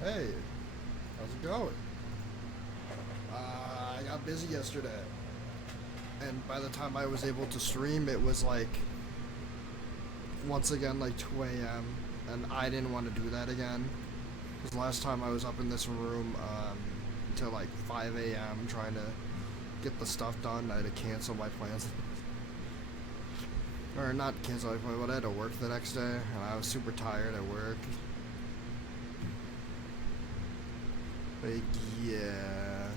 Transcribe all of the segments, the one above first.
Hey, how's it going? I got busy yesterday, and by the time I was able to stream, it was like once again like 2 a.m. and I didn't want to do that again. Because last time I was up in this room until like 5 a.m. trying to get the stuff done. I had to cancel my plans, or not cancel my plans, but I had to work the next day, and I was super tired at work. Like, yeah.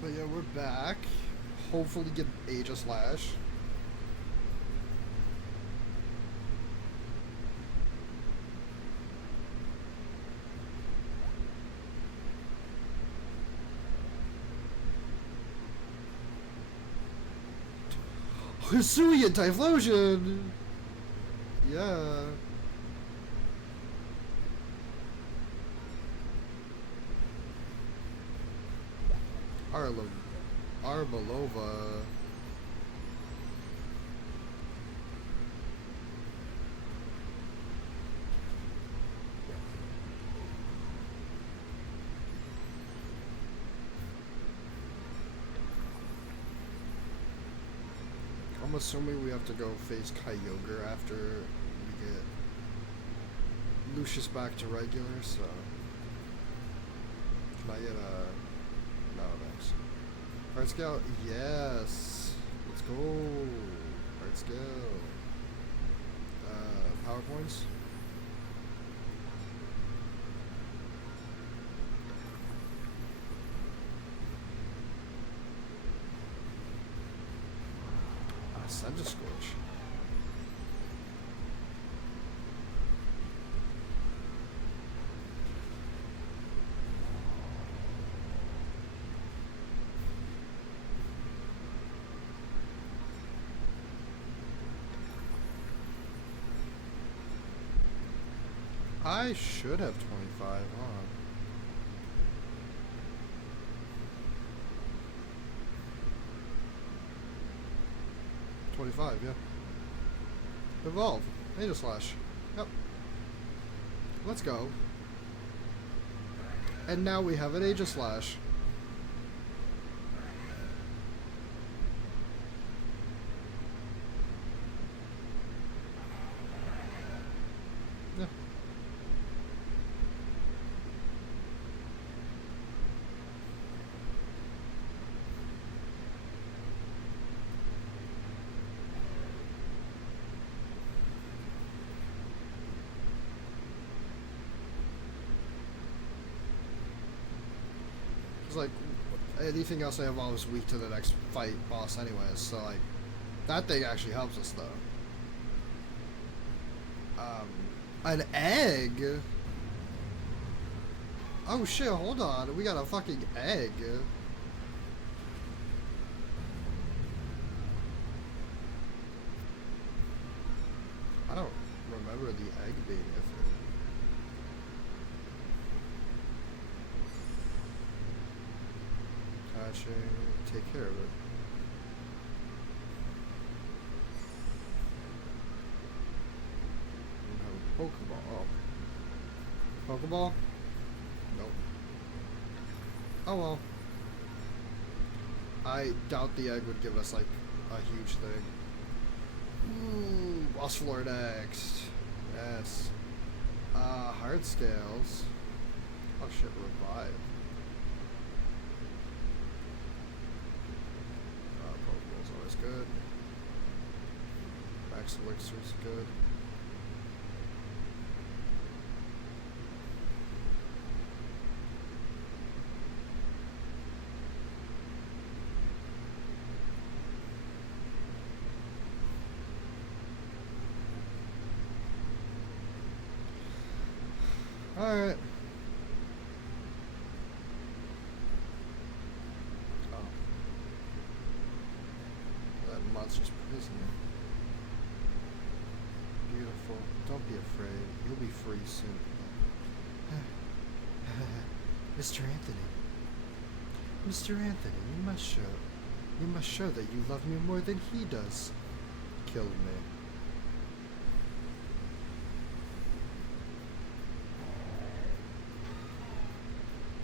But yeah, we're back. Hopefully get Aegis Slash. Hisuian Typhlosion! Yeah. Arlo Arbalova. I'm assuming we have to go face Kyogre after we get Lucius back to regular, so. Can I get a. No, thanks. Hard Scout? Yes! Let's go! Hard Scout. Power points? Send a Scorch. I should have 25, huh? $25, yeah. Evolve. Aegis Slash. Yep. Let's go. And now we have an Aegis Slash. Yeah. Like anything else I evolve is weak to the next fight boss anyways, so like that thing actually helps us though. An egg? Oh shit, hold on, we got a fucking egg. I don't remember the egg being a thing. Take care of it. No, Pokeball. Oh. Pokeball? Nope. Oh well. I doubt the egg would give us like a huge thing. Ooh, Boss Floor next. Yes. Hard Scales. Oh shit, Revive. Pokeball's always good. Max Elixir's good. Alright. Oh. That monster's prisoner. Beautiful. Don't be afraid. You'll be free soon. Mr. Anthony. Mr. Anthony, you must show that you love me more than he does. Kill me.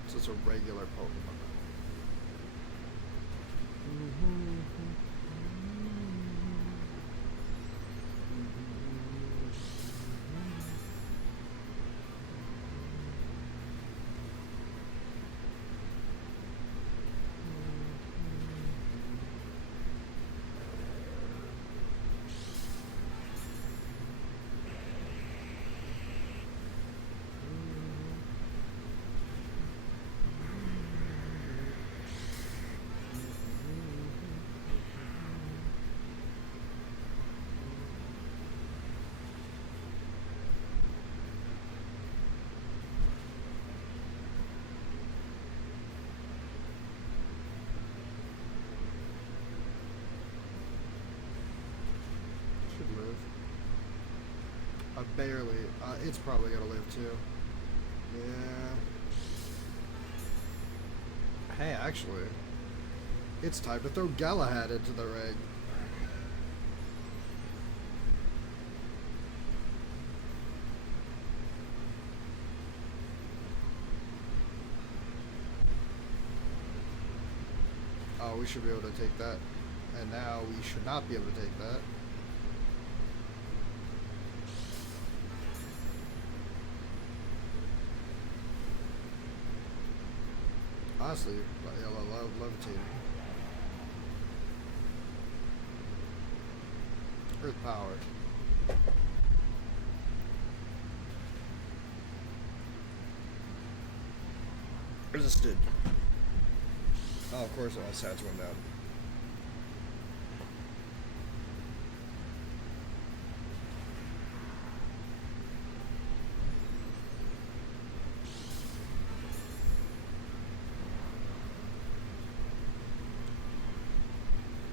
So it's a regular Pokemon. Live. Barely. It's probably gonna live too. Yeah. Hey, actually, it's time to throw Galahad into the ring. Oh, we should be able to take that. And now we should not be able to take that. Honestly, levitate. Earth power. Resisted. Oh, of course all stats went down.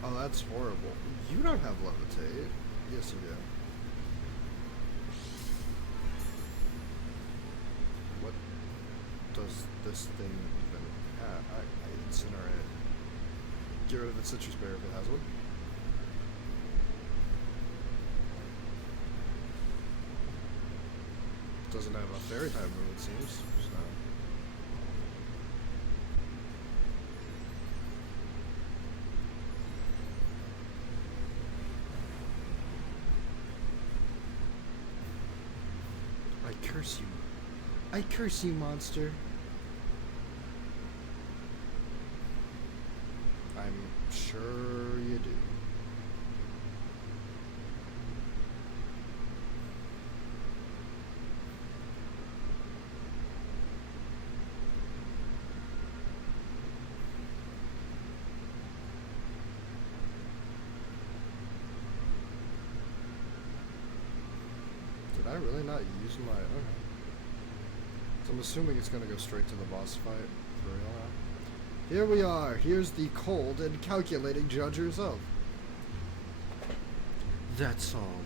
Oh, that's horrible. You don't have levitate. Yes, you do. What does this thing even have? I incinerate. Get rid of its citrus berry if it has one. Doesn't have a fairy type move, it seems. So. I curse you. I curse you, monster. I'm sure you do. Did I really not use my... Okay. So I'm assuming it's gonna go straight to the boss fight. For real. Here we are. Here's the cold and calculating judge yourself. That's all.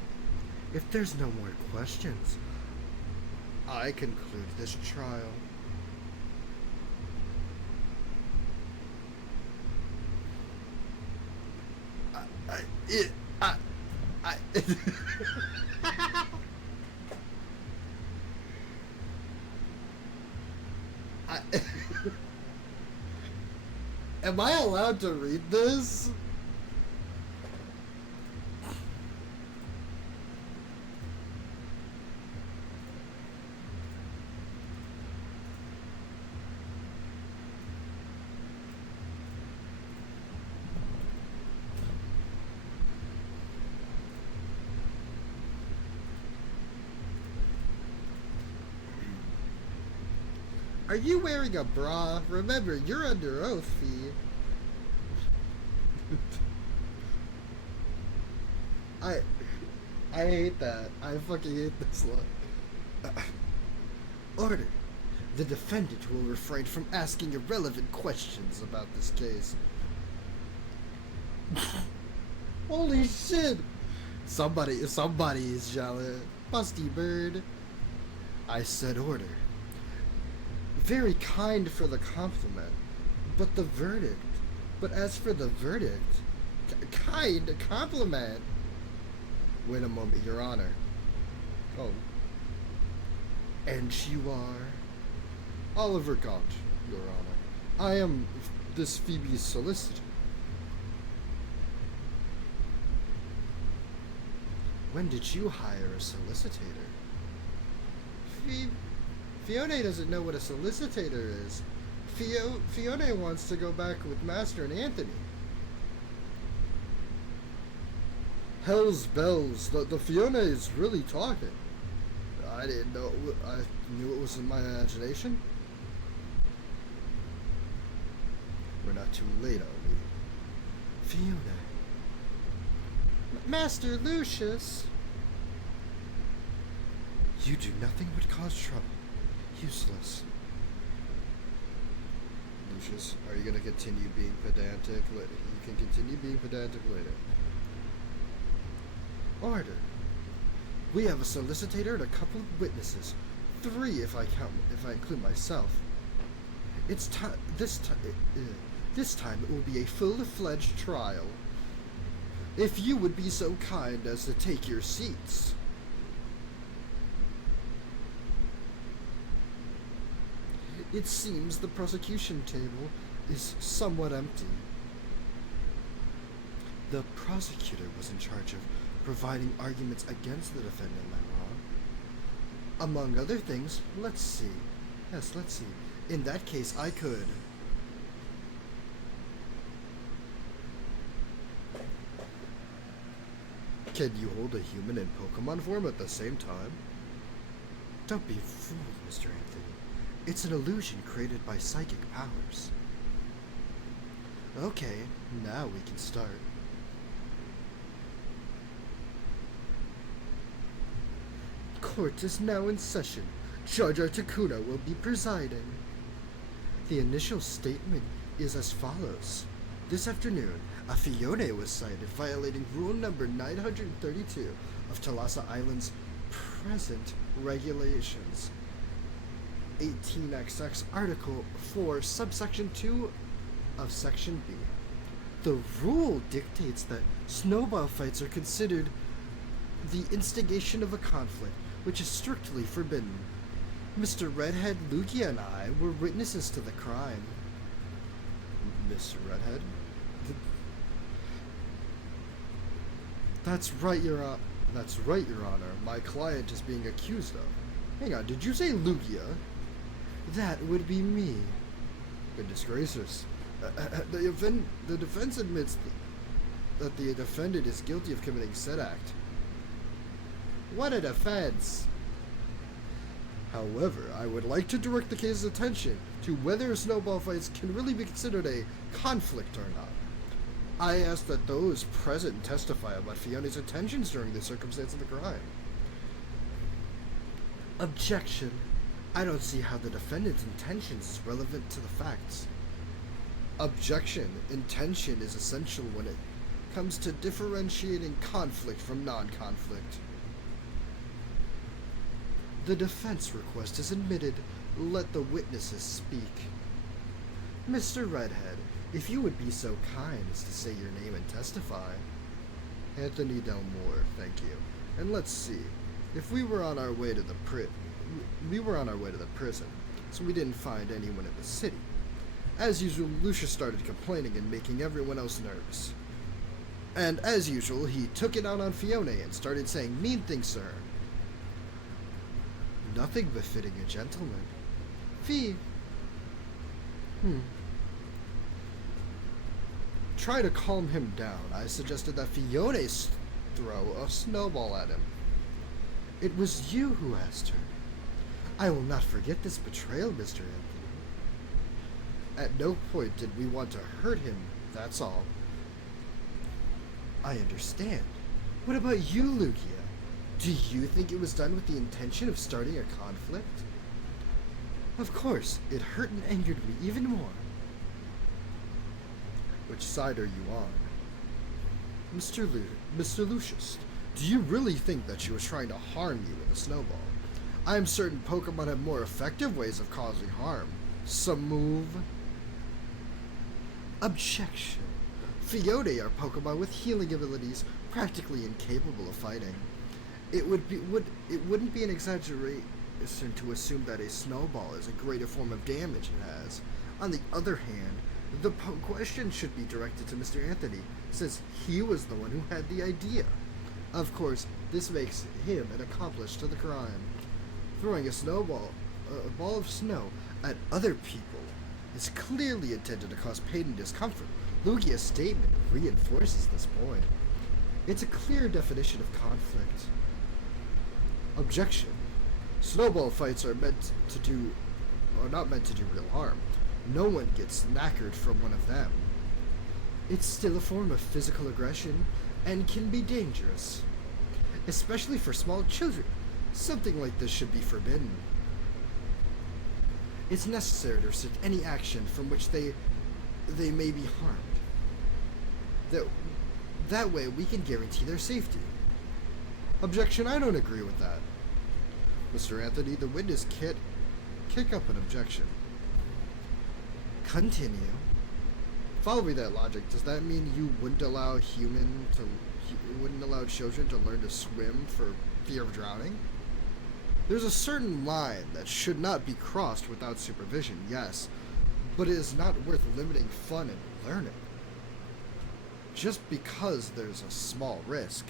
If there's no more questions, I conclude this trial. Am I allowed to read this? Are you wearing a bra? Remember, you're under oath, Fee. I hate that. I fucking hate this line. Order. The defendant will refrain from asking irrelevant questions about this case. Holy shit! Somebody is yelling. Busty bird. I said order. Very kind for the compliment, but the verdict. But as for the verdict, kind compliment. Wait a moment, Your Honor. Oh. And you are Oliver Gaunt, Your Honor. I am this Phoebe's solicitor. When did you hire a solicitor? Fiona doesn't know what a solicitor is. Fiona wants to go back with Master and Anthony. Hell's bells, the Fiona is really talking. I didn't know, I knew it was in my imagination. We're not too late, are we? Fiona. Master Lucius. You do nothing but cause trouble. Useless. Lucius, are you going to continue being pedantic? You can continue being pedantic later. Order. We have a solicitor and a couple of witnesses. 3 if I include myself. It's time. This time it will be a full-fledged trial. If you would be so kind as to take your seats. It seems the prosecution table is somewhat empty. The prosecutor was in charge of providing arguments against the defendant, am I wrong? Among other things, let's see. Yes, let's see. In that case, I could. Can you hold a human in Pokemon form at the same time? Don't be fooled, Mr. Anthony. It's an illusion created by psychic powers. Okay, now we can start. Court is now in session. Judge Articuno will be presiding. The initial statement is as follows. This afternoon, a Fiona was cited violating rule number 932 of Talassa Island's present regulations. 18XX Article 4, subsection 2 of Section B. The rule dictates that snowball fights are considered the instigation of a conflict, which is strictly forbidden. Mr. Redhead, Lugia, and I were witnesses to the crime. Mr. Redhead? That's right, Your Honor. My client is being accused of. Hang on, did you say Lugia? That would be me. Goodness gracious. The defense admits that the defendant is guilty of committing said act. What a defense! However, I would like to direct the case's attention to whether snowball fights can really be considered a conflict or not. I ask that those present testify about Fiona's intentions during the circumstance of the crime. Objection. I don't see how the defendant's intentions is relevant to the facts. Objection. Intention is essential when it comes to differentiating conflict from non-conflict. The defense request is admitted. Let the witnesses speak. Mr. Redhead, if you would be so kind as to say your name and testify. Anthony Delmore, thank you. And let's see. If we were on our way to the prison, so we didn't find anyone in the city. As usual, Lucius started complaining and making everyone else nervous. And as usual, he took it out on Fiona and started saying mean things to her. Nothing befitting a gentleman. Fee. Try to calm him down. I suggested that Fiona throw a snowball at him. It was you who asked her. I will not forget this betrayal, Mr. Anthony. At no point did we want to hurt him, that's all. I understand. What about you, Lugia? Do you think it was done with the intention of starting a conflict? Of course, it hurt and angered me even more. Which side are you on? Mr. Lucius, do you really think that she was trying to harm you with a snowball? I am certain Pokemon have more effective ways of causing harm. Some move. Objection. Fiote are Pokemon with healing abilities, practically incapable of fighting. It wouldn't be an exaggeration to assume that a snowball is a greater form of damage it has. On the other hand, the question should be directed to Mr. Anthony, since he was the one who had the idea. Of course, this makes him an accomplice to the crime. Throwing a ball of snow, at other people is clearly intended to cause pain and discomfort. Lugia's statement reinforces this point. It's a clear definition of conflict. Objection. Snowball fights are not meant to do real harm. No one gets knackered from one of them. It's still a form of physical aggression and can be dangerous, especially for small children. Something like this should be forbidden. It's necessary to restrict any action from which they may be harmed. That way we can guarantee their safety. Objection, I don't agree with that. Mr. Anthony, the witness can't kick up an objection. Continue. Following that logic, does that mean you wouldn't allow children to learn to swim for fear of drowning? There's a certain line that should not be crossed without supervision, yes, but it is not worth limiting fun and learning. Just because there's a small risk,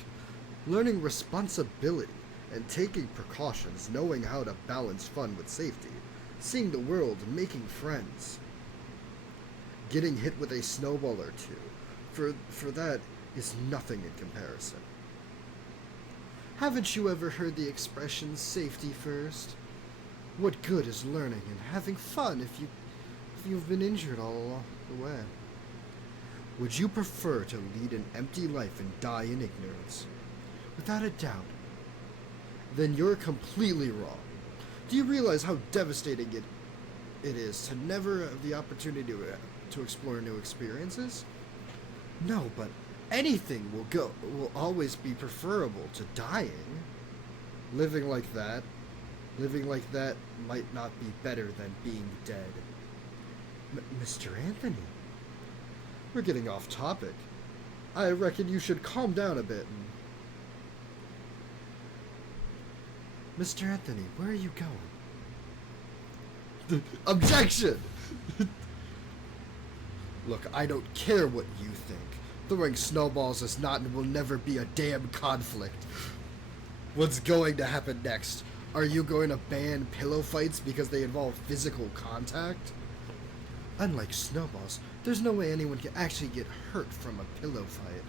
learning responsibility and taking precautions, knowing how to balance fun with safety, seeing the world, making friends, getting hit with a snowball or two, for that is nothing in comparison. Haven't you ever heard the expression safety first? What good is learning and having fun if you've been injured all along the way? Would you prefer to lead an empty life and die in ignorance? Without a doubt. Then you're completely wrong. Do you realize how devastating it is to never have the opportunity to explore new experiences? No, but anything will always be preferable to dying. Living like that might not be better than being dead. Mr. Anthony, we're getting off topic. I reckon you should calm down a bit. Mr. Anthony, where are you going? Objection! Look, I don't care what you think. Throwing snowballs is not and will never be a damn conflict. What's going to happen next? Are you going to ban pillow fights because they involve physical contact? Unlike snowballs, there's no way anyone can actually get hurt from a pillow fight.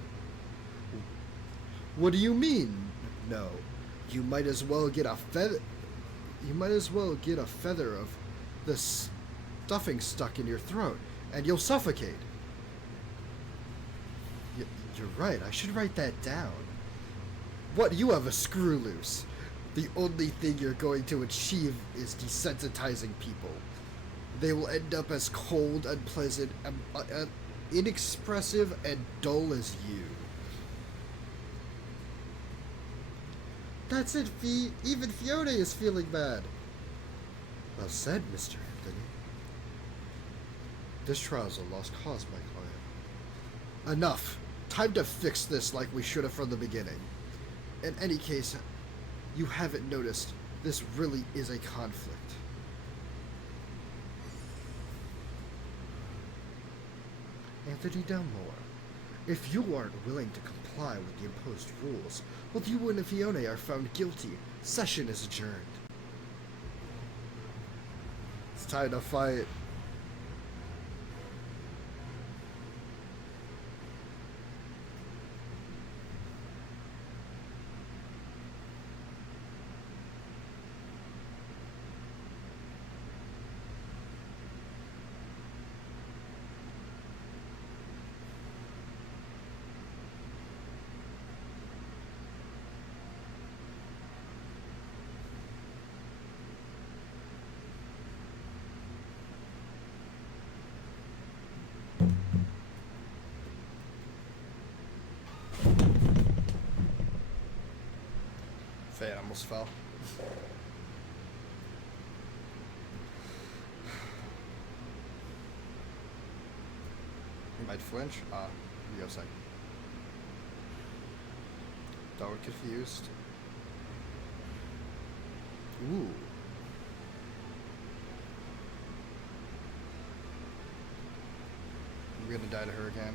What do you mean? No. You might as well get a feather. You might as well get a feather of the stuffing stuck in your throat, and you'll suffocate. You're right. I should write that down. What? You have a screw loose. The only thing you're going to achieve is desensitizing people. They will end up as cold, unpleasant, inexpressive, and dull as you. That's it, Fee. Even Fiona is feeling bad. Well said, Mr. Anthony. This trial's a lost cause, my client. Enough. Time to fix this like we should have from the beginning. In any case, you haven't noticed, this really is a conflict. Anthony Delmore, if you aren't willing to comply with the imposed rules, both you and Fiona are found guilty. Session is adjourned. It's time to fight. Faye almost fell. I'd flinch. You go second. Don't get confused. Ooh. We're gonna die to her again.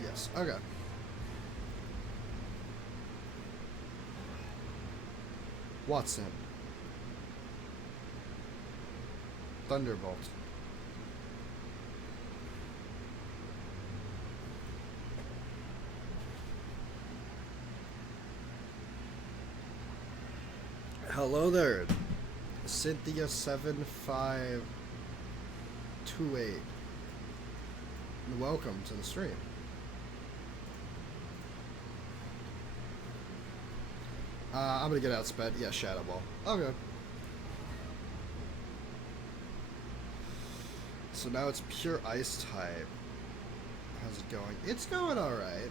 Yes. Okay. Watson. Thunderbolt. Hello there, Cynthia7528. Welcome to the stream. I'm gonna get outsped. Yeah, Shadow Ball. Okay. So now it's pure ice type. How's it going? It's going alright.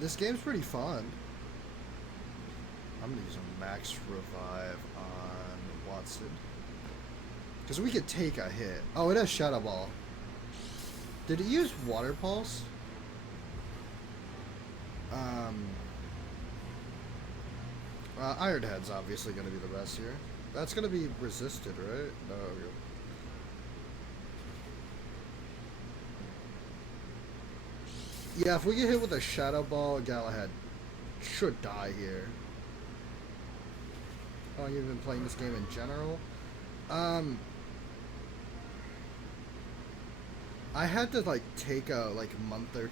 This game's pretty fun. I'm gonna use a max revive on Watson. Because we could take a hit. Oh, it has Shadow Ball. Did it use Water Pulse? Iron Head's obviously gonna be the best here. That's gonna be resisted, right? No. Yeah, if we get hit with a Shadow Ball, Galahad should die here. How long have you been playing this game in general? I had to like take a month or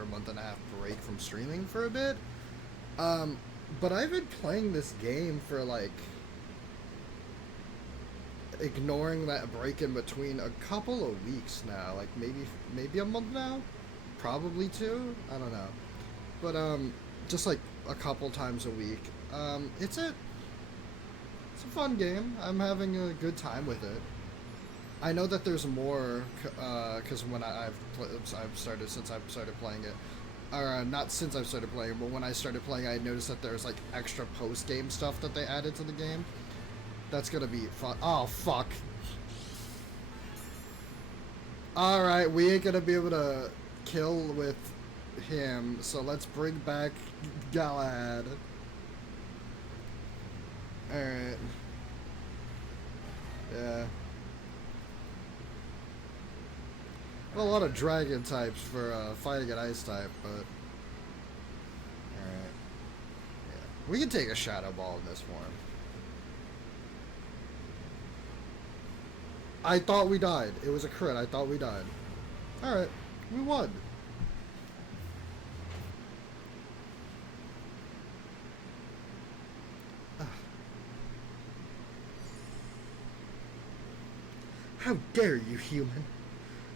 a month and a half break from streaming for a bit. But I've been playing this game for like, ignoring that break in between, a couple of weeks now. Like maybe a month now, probably two. I don't know, but just like a couple times a week. It's a fun game. I'm having a good time with it. I know that there's more, because when I've started since I've started playing it, or not since I've started playing it, but when I started playing, I noticed that there's like extra post-game stuff that they added to the game. That's gonna be fun. Oh fuck! All right, we ain't gonna be able to kill with him, so let's bring back Galahad. All right. Yeah. Well, a lot of dragon types for fighting an ice type, but alright. Yeah. We can take a Shadow Ball in this form. I thought we died. It was a crit. I thought we died. Alright. We won. How dare you, human?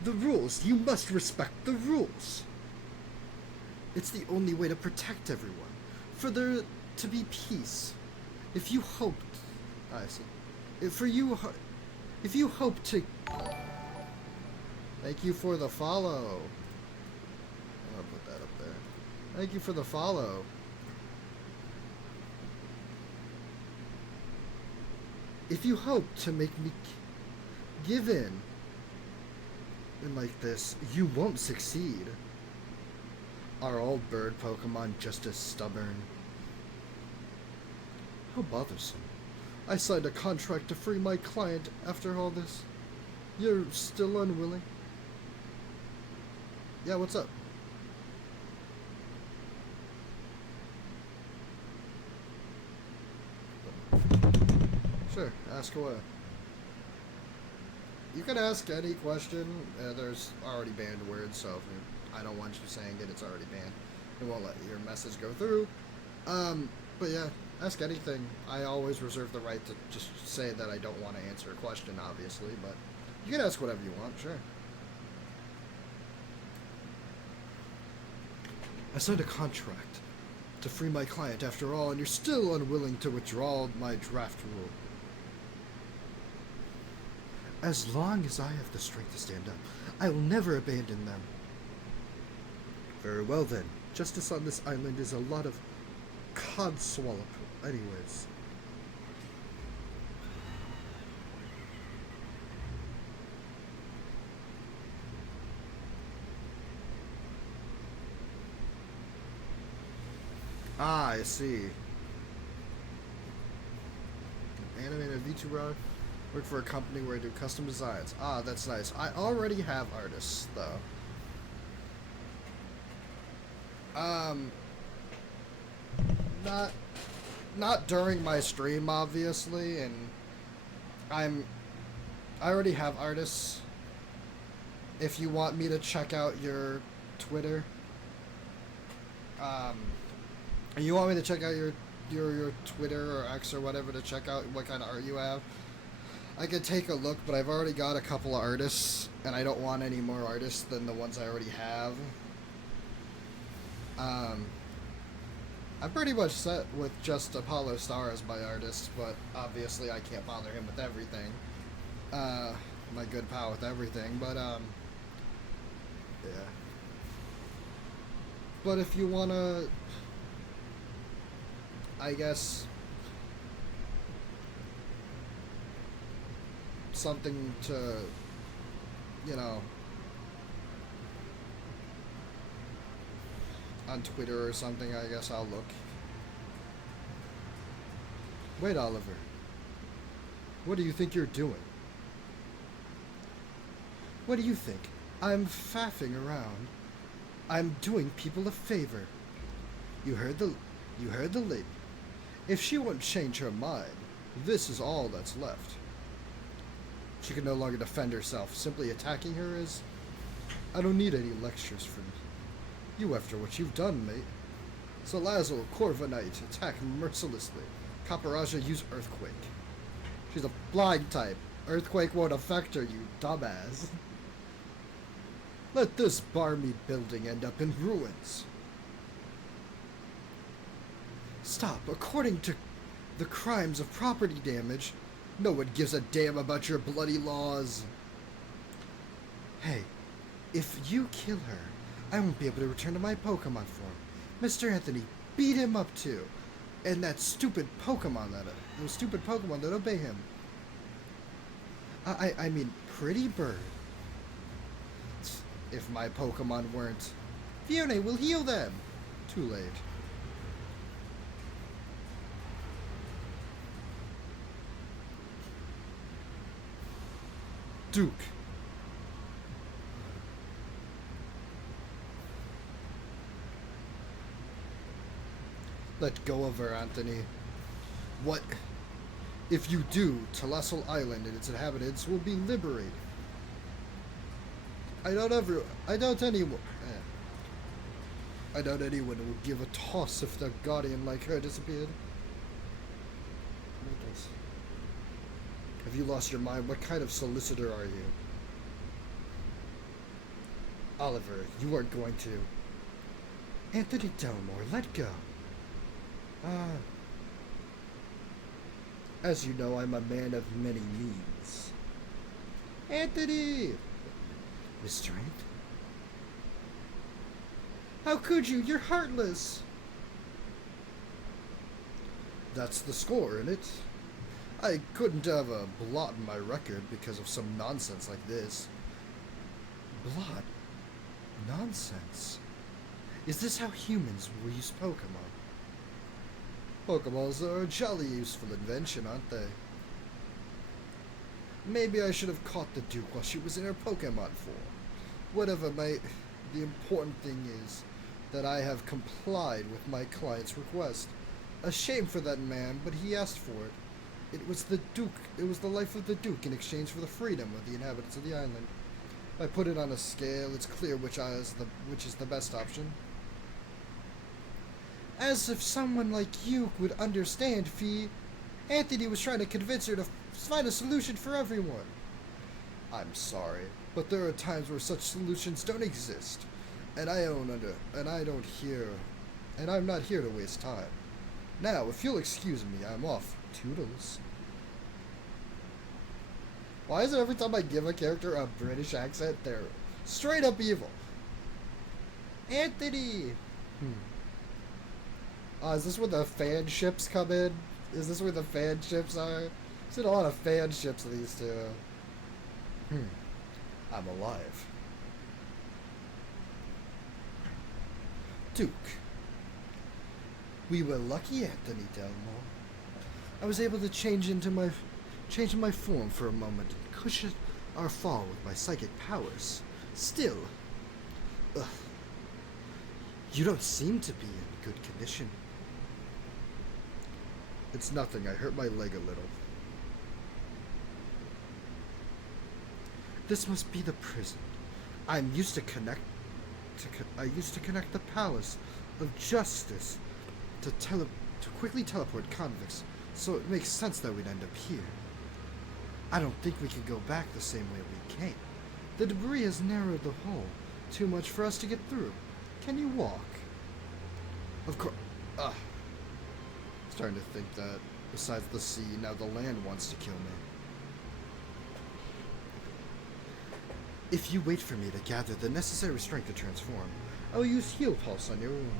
The rules. You must respect the rules. It's the only way to protect everyone. For there to be peace. If you hoped... I see. If you hope to... Thank you for the follow. I'm gonna put that up there. Thank you for the follow. If you hope to make me give in like this, you won't succeed. Are all bird Pokemon just as stubborn? How bothersome. I signed a contract to free my client after all this. You're still unwilling? Yeah, what's up? Sure, ask away. You can ask any question. There's already banned words, so if I don't want you saying it, it's already banned. It won't let your message go through. But yeah, ask anything. I always reserve the right to just say that I don't want to answer a question, obviously, but you can ask whatever you want, sure. I signed a contract to free my client after all, and you're still unwilling to withdraw my draft rule. As long as I have the strength to stand up, I will never abandon them. Very well then. Justice on this island is a lot of codswallop anyways. Ah, I see. Animated VTuber. Work for a company where I do custom designs. Ah, that's nice. I already have artists, though. Um, not, not during my stream, obviously, and I'm, I already have artists. If you want me to check out your Twitter, um, you want me to check out your Twitter or X or whatever to check out what kind of art you have, I could take a look, but I've already got a couple of artists, and I don't want any more artists than the ones I already have. Um, I'm pretty much set with just Apollo Star as my artist, but obviously I can't bother him with everything. My good pal with everything, but, yeah. But if you wanna, I guess, something to, you know, on Twitter or something, I guess I'll look. Wait, Oliver. What do you think you're doing? What do you think? I'm faffing around. I'm doing people a favor. You heard the lady. If she won't change her mind, this is all that's left. She can no longer defend herself. Simply attacking her is... I don't need any lectures from you after what you've done, mate. Salazzle, Corviknight, attack mercilessly. Caparaja, use Earthquake. She's a blind type. Earthquake won't affect her, you dumbass. Let this barmy building end up in ruins. Stop. According to the crimes of property damage, no one gives a damn about your bloody laws. Hey, if you kill her, I won't be able to return to my Pokemon form. Mr. Anthony, beat him up too. And that stupid Pokemon those stupid Pokemon that obey him. I mean, Pretty Bird. If my Pokemon weren't, Fiona will heal them. Too late. Duke. Let go of her, Anthony. What? If you do, Talassel Island and its inhabitants will be liberated. I doubt anyone would give a toss if their guardian like her disappeared. Have you lost your mind? What kind of solicitor are you? Oliver, you aren't going to. Anthony Delmore, let go. As you know, I'm a man of many means. Anthony! Mr. Ant? How could you? You're heartless! That's the score, isn't it? I couldn't have a blot in my record because of some nonsense like this. Blot? Nonsense? Is this how humans will use Pokemon? Pokeballs are a jolly useful invention, aren't they? Maybe I should have caught the Duke while she was in her Pokemon form. Whatever, mate. The important thing is that I have complied with my client's request. A shame for that man, but he asked for it. It was the Duke. It was the life of the Duke in exchange for the freedom of the inhabitants of the island. If I put it on a scale, it's clear which is the best option. As if someone like you would understand, Fee. Anthony was trying to convince her to find a solution for everyone. I'm sorry, but there are times where such solutions don't exist, and I'm not here to waste time. Now, if you'll excuse me, I'm off. Toodles. Why is it every time I give a character a British accent, they're straight up evil? Anthony! Is this where the fan ships come in? Is this where the fan ships are? I've seen a lot of fan ships of these two. I'm alive. Duke. We were lucky, Anthony Delmore. I was able to change my form for a moment and cushion our fall with my psychic powers. Still, ugh, you don't seem to be in good condition. It's nothing. I hurt my leg a little. This must be the prison. I'm used to connect. I used to connect the palace of justice to quickly teleport convicts, so it makes sense that we'd end up here. I don't think we can go back the same way we came. The debris has narrowed the hole too much for us to get through. Can you walk? Of course. Starting to think that besides the sea, now the land wants to kill me. If you wait for me to gather the necessary strength to transform, I will use Heal Pulse on your wound.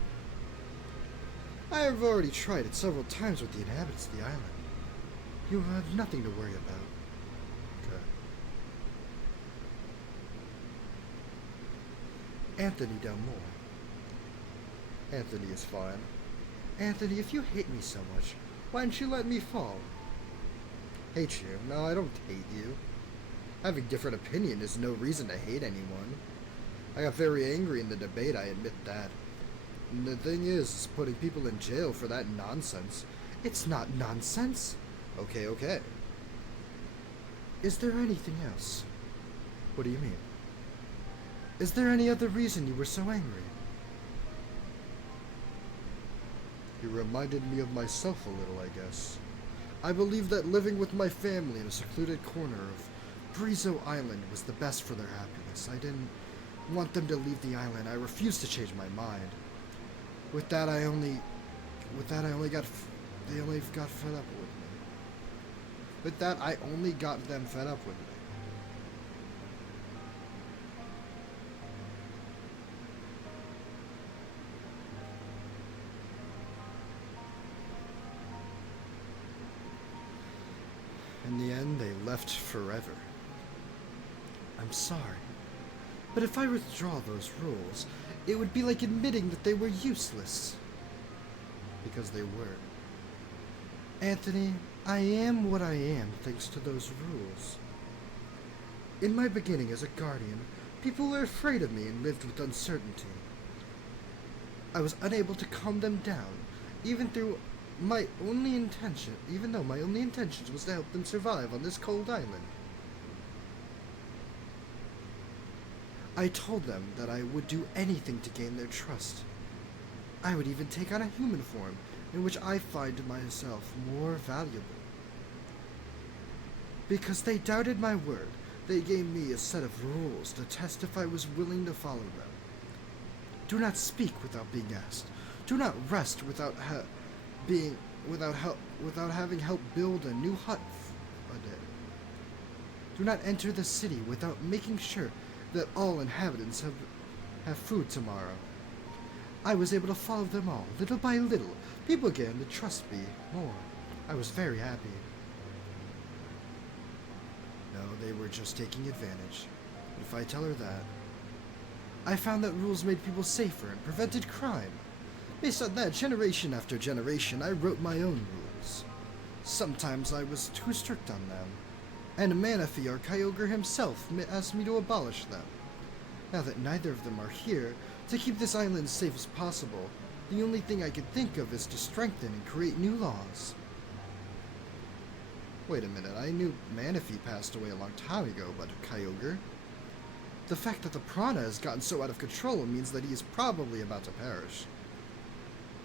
I have already tried it several times with the inhabitants of the island. You have nothing to worry about. Okay. Anthony Delmore. Anthony is fine. Anthony, if you hate me so much, why didn't you let me fall? Hate you? No, I don't hate you. Having different opinion is no reason to hate anyone. I got very angry in the debate, I admit that. And the thing is, putting people in jail for that nonsense. It's not nonsense. Okay. Is there anything else? What do you mean? Is there any other reason you were so angry? You reminded me of myself a little, I guess. I believe that living with my family in a secluded corner of Brizo Island was the best for their happiness. I didn't want them to leave the island. I refused to change my mind. With that, they only got fed up with me. With that, I only got them fed up with me. In the end, they left forever. I'm sorry, but if I withdraw those rules, it would be like admitting that they were useless. Because they were. Anthony, I am what I am thanks to those rules. In my beginning as a guardian, people were afraid of me and lived with uncertainty. I was unable to calm them down, even though my only intentions was to help them survive on this cold island. I told them that I would do anything to gain their trust. I would even take on a human form in which I find myself more valuable. Because they doubted my word, they gave me a set of rules to test if I was willing to follow them. Do not speak without being asked. Do not rest without having helped build a new hut a day. Do not enter the city without making sure that all inhabitants have food tomorrow. I was able to follow them all, little by little. People began to trust me more. I was very happy. No, they were just taking advantage. But if I tell her that, I found that rules made people safer and prevented crime. Based on that, generation after generation, I wrote my own rules. Sometimes I was too strict on them, and Manaphy or Kyogre himself asked me to abolish them. Now that neither of them are here, to keep this island as safe as possible, the only thing I can think of is to strengthen and create new laws. Wait a minute, I knew Manaphy passed away a long time ago, but Kyogre? The fact that the Prana has gotten so out of control means that he is probably about to perish.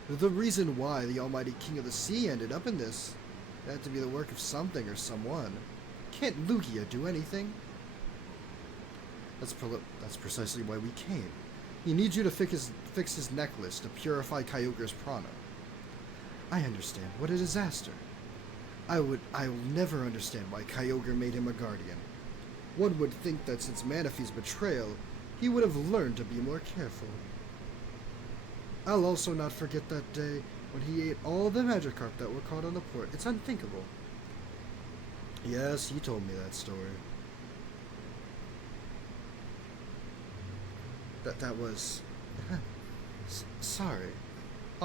The reason why the almighty King of the Sea ended up in this had to be the work of something or someone. Can't Lugia do anything? That's precisely why we came. He needs you to fix his necklace to purify Kyogre's prana. I understand. What a disaster. I will never understand why Kyogre made him a guardian. One would think that since Manaphy's betrayal, he would have learned to be more careful. I'll also not forget that day when he ate all the Magikarp that were caught on the port. It's unthinkable. Yes, he told me that story. That was... Sorry.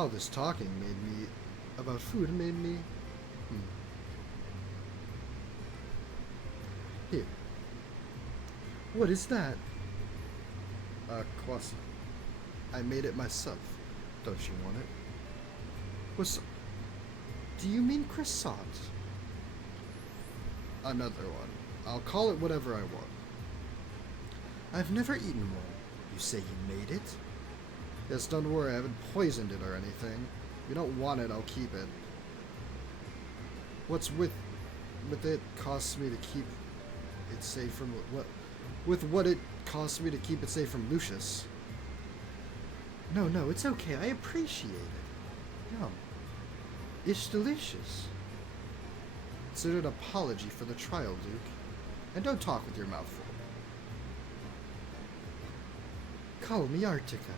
All this talking made me about food made me. Hmm. Here. What is that? Croissant. I made it myself. Don't you want it? What's... Do you mean croissant? Another one. I'll call it whatever I want. I've never eaten one. You say you made it? Yes, don't worry, I haven't poisoned it or anything. If you don't want it, I'll keep it. What's with it costs me to keep it safe from what? With what it costs me to keep it safe from Lucius. No, it's okay. I appreciate it. Yum. It's delicious. Consider an apology for the trial, Duke. And don't talk with your mouth full. Call me Artica.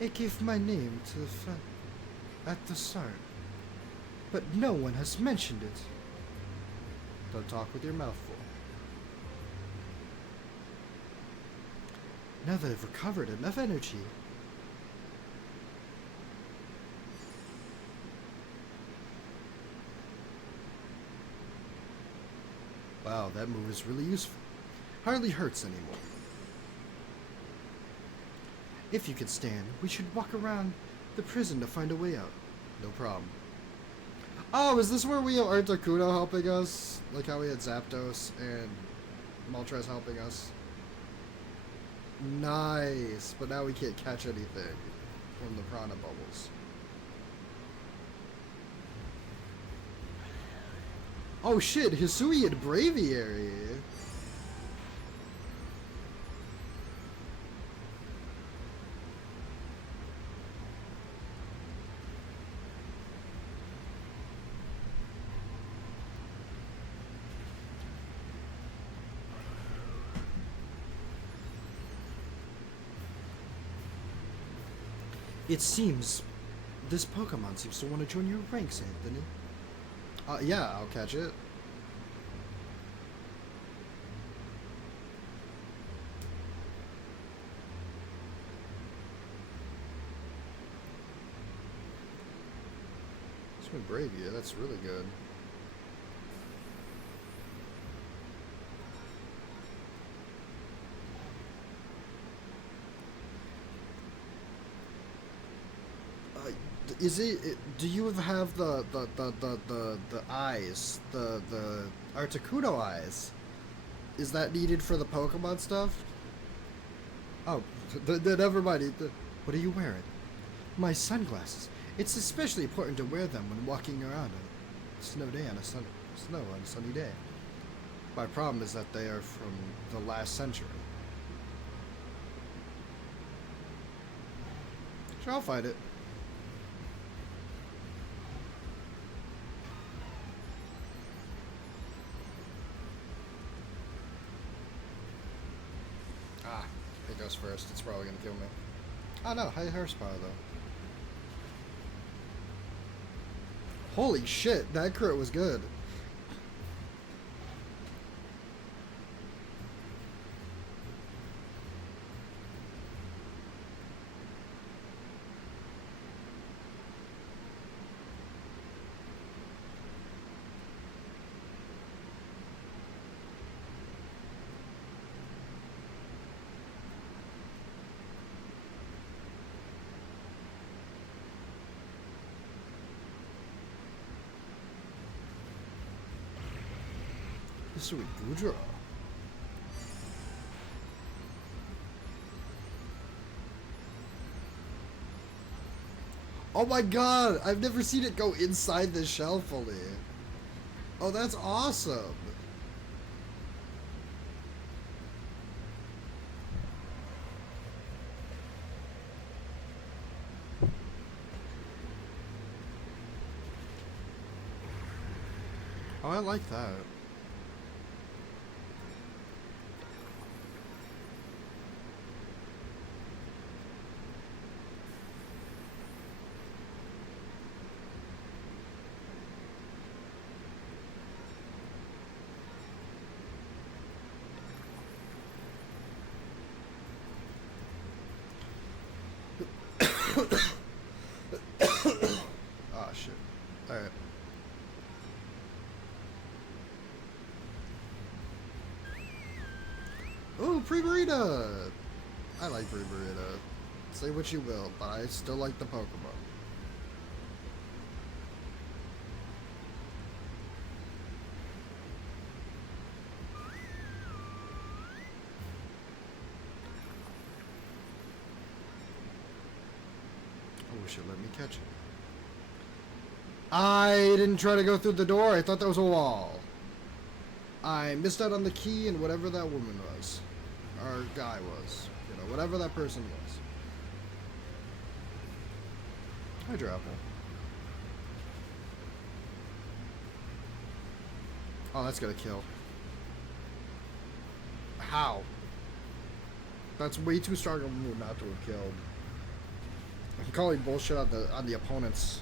I gave my name to the front at the start. But no one has mentioned it. Don't talk with your mouth full. Now that I've recovered enough energy. Wow, that move is really useful. Hardly hurts anymore. If you can stand, we should walk around the prison to find a way out. No problem. Oh, is this where we have Articuno helping us? Like how we had Zapdos and Moltres helping us? Nice, but now we can't catch anything from the Prana Bubbles. Oh shit, Hisui and Braviary. It seems this Pokemon seems to want to join your ranks, Anthony. Yeah, I'll catch it. Swim Bravia, that's really good. Is it? Do you have the eyes, the Articuno eyes? Is that needed for the Pokemon stuff? Oh, never mind. What are you wearing? My sunglasses. It's especially important to wear them when walking around on a snow day on a sunny day. My problem is that they are from the last century. Sure, I'll find it. It goes first. It's probably gonna kill me. Oh no, high horsepower though. Holy shit, that crit was good. This is Goodra. Oh my god! I've never seen it go inside the shell fully. Oh, that's awesome. Oh, I like that. Pre-Burrito! I like Pre-Burrito. Say what you will, but I still like the Pokemon. Oh shit, let me catch it. I didn't try to go through the door, I thought that was a wall. I missed out on the key and whatever that woman was. Or guy was. You know, whatever that person was. Hi, Drapple. Oh, that's gonna kill. How? That's way too strong of a move not to have killed. I'm calling bullshit on the opponents.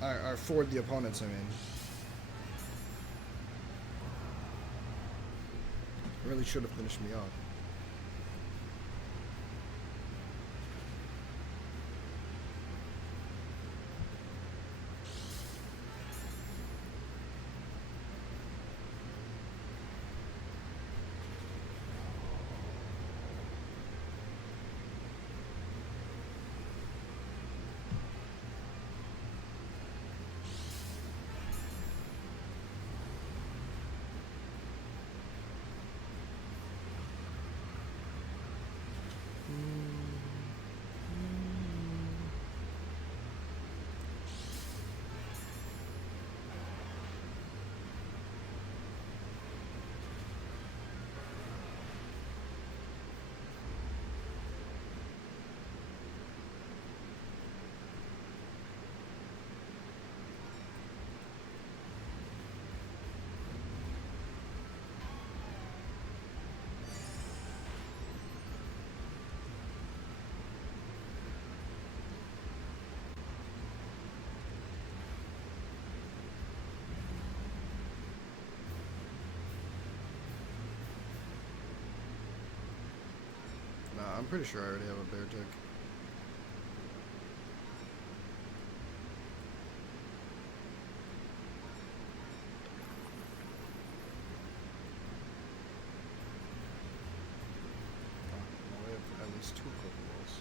Or for the opponents, I mean. Really should have finished me off. Nah, I'm pretty sure I already have a bear tick. I have at least 2 Pokeballs.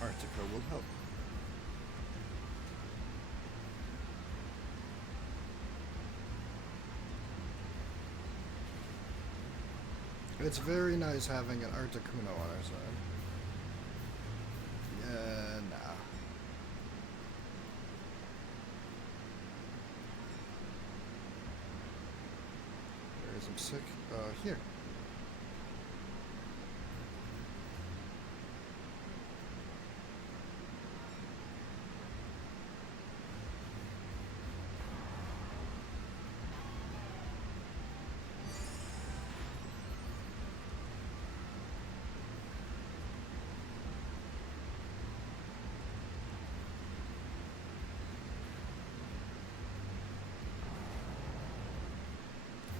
Artica will help. It's very nice having an Articuno on our side. Yeah, nah. There's some sick. Here.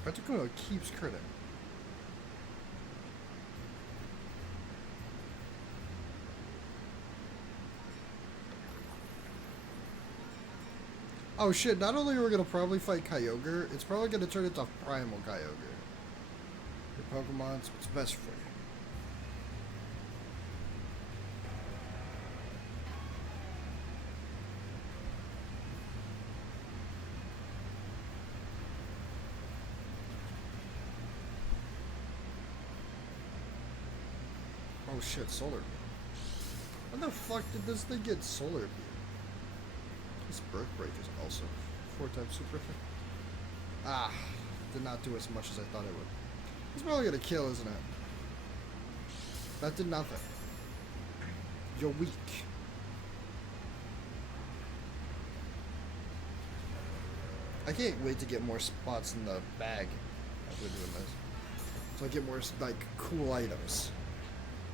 Articuno keeps critting. Oh shit, not only are we gonna probably fight Kyogre, it's probably gonna turn into Primal Kyogre. Your Pokemon's its best friend. Oh shit, Solar Beam. When the fuck did this thing get Solar Beam? This birth break is also 4 times super effective. Ah, did not do as much as I thought it would. It's probably gonna kill, isn't it? That did nothing. You're weak. I can't wait to get more spots in the bag after doing this. So I get more, like, cool items.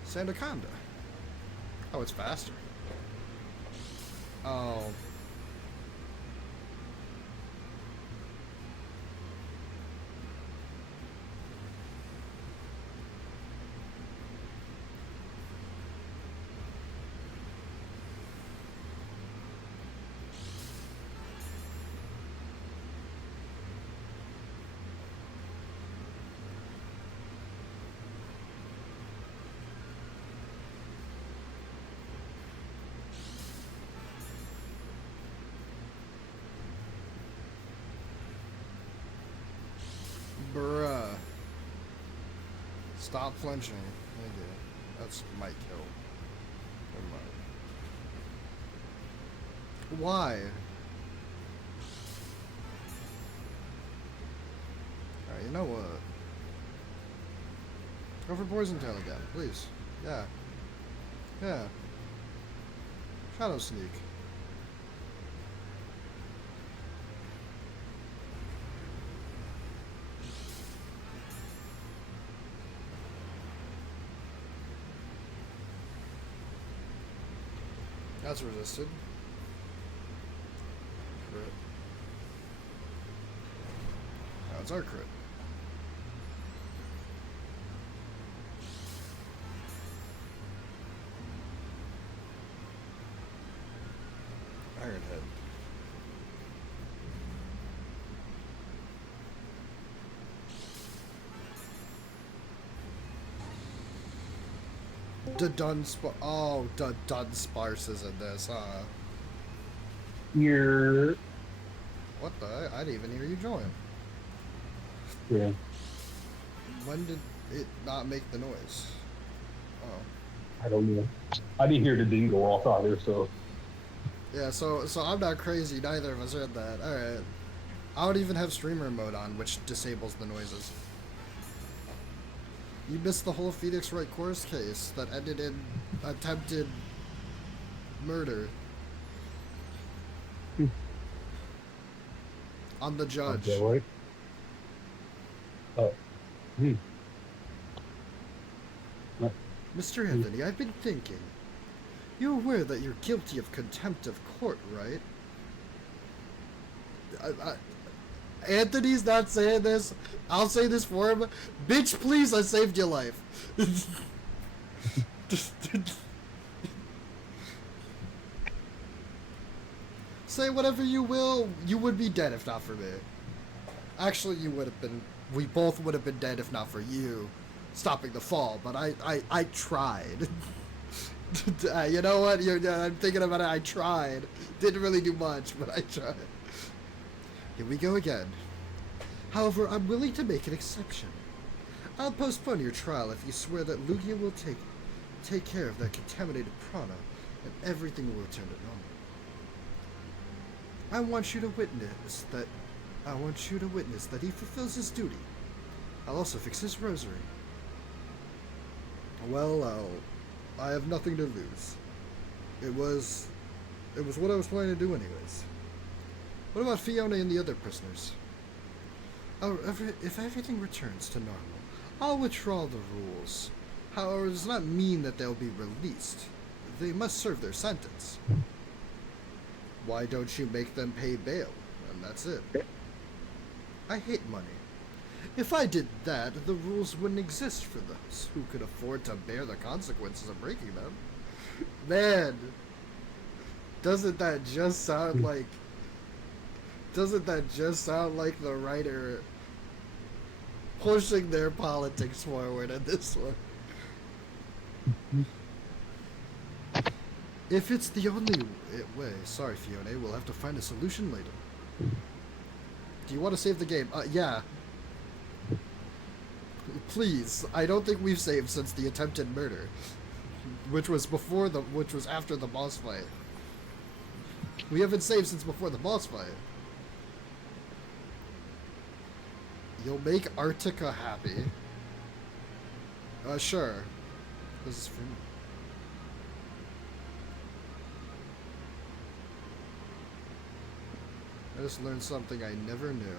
Sandaconda. Oh, it's faster. Oh. Bruh. Stop flinching. Thank you. That's might kill. Never mind. Why? Alright, you know what? Go for Poison Tail again, please. Yeah. Yeah. Shadow Sneak. That's resisted. Crit. Oh, it's our crit. Iron Head. The Dunsparce is in this, huh? You're... What the? I didn't even hear you join. Yeah. When did it not make the noise? Oh. I don't know. I didn't hear the ding go off either, so... Yeah, so I'm not crazy. Neither of us heard that. Alright. I don't even have streamer mode on, which disables the noises. You missed the whole Phoenix Wright course case that ended in attempted murder. On the judge. Okay, right? Oh. Mr. Anthony, I've been thinking. You're aware that you're guilty of contempt of court, right? Anthony's not saying this. I'll say this for him. Bitch, please, I saved your life. Say whatever you will. You would be dead if not for me. Actually, you would have been. We both would have been dead if not for you stopping the fall. But I tried. You know what? I'm thinking about it. I tried. Didn't really do much, but I tried. Here we go again. However, I'm willing to make an exception. I'll postpone your trial if you swear that Lugia will take care of that contaminated prana and everything will return to normal. I want you to witness that he fulfills his duty. I'll also fix his rosary. Well, I have nothing to lose. It was what I was planning to do anyways. What about Fiona and the other prisoners? If everything returns to normal, I'll withdraw the rules. However, it does not mean that they'll be released. They must serve their sentence. Why don't you make them pay bail? And that's it. I hate money. If I did that, the rules wouldn't exist for those who could afford to bear the consequences of breaking them. Man, doesn't that just sound like the writer pushing their politics forward in this one? If it's the only way, sorry Fiona, we'll have to find a solution later. Do you want to save the game? Yeah. Please, I don't think we've saved since the attempted murder, which was after the boss fight. We haven't saved since before the boss fight. You'll make Arctica happy. Sure. This is for me. I just learned something I never knew.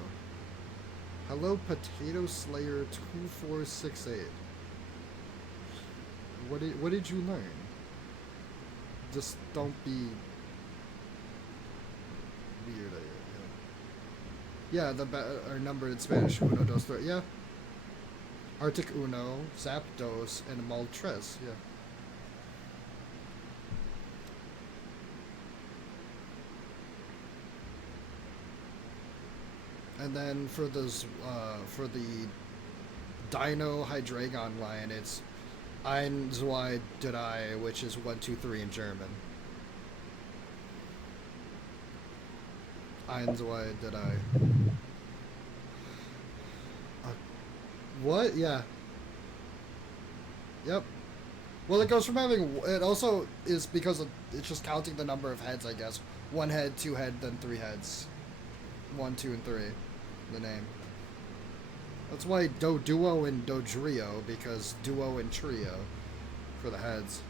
Hello, Potato Slayer 2468. What did you learn? Just don't be weird. Yeah, are numbered in Spanish. Uno, dos, tres. Yeah. Arctic Uno, Zapdos, and Moltres. Yeah. And then for those, for the Dino Hydreigon line, it's Ein, Zwei, Drei, which is 1, 2, 3 in German. Ein, Zwei, Drei. What? Yeah. Yep. Well, it goes from having... It also is because of, it's just counting the number of heads, I guess. 1 head, 2 head, then 3 heads. 1, 2, and 3. The name. That's why Duo and Dodrio, because Duo and Trio for the heads.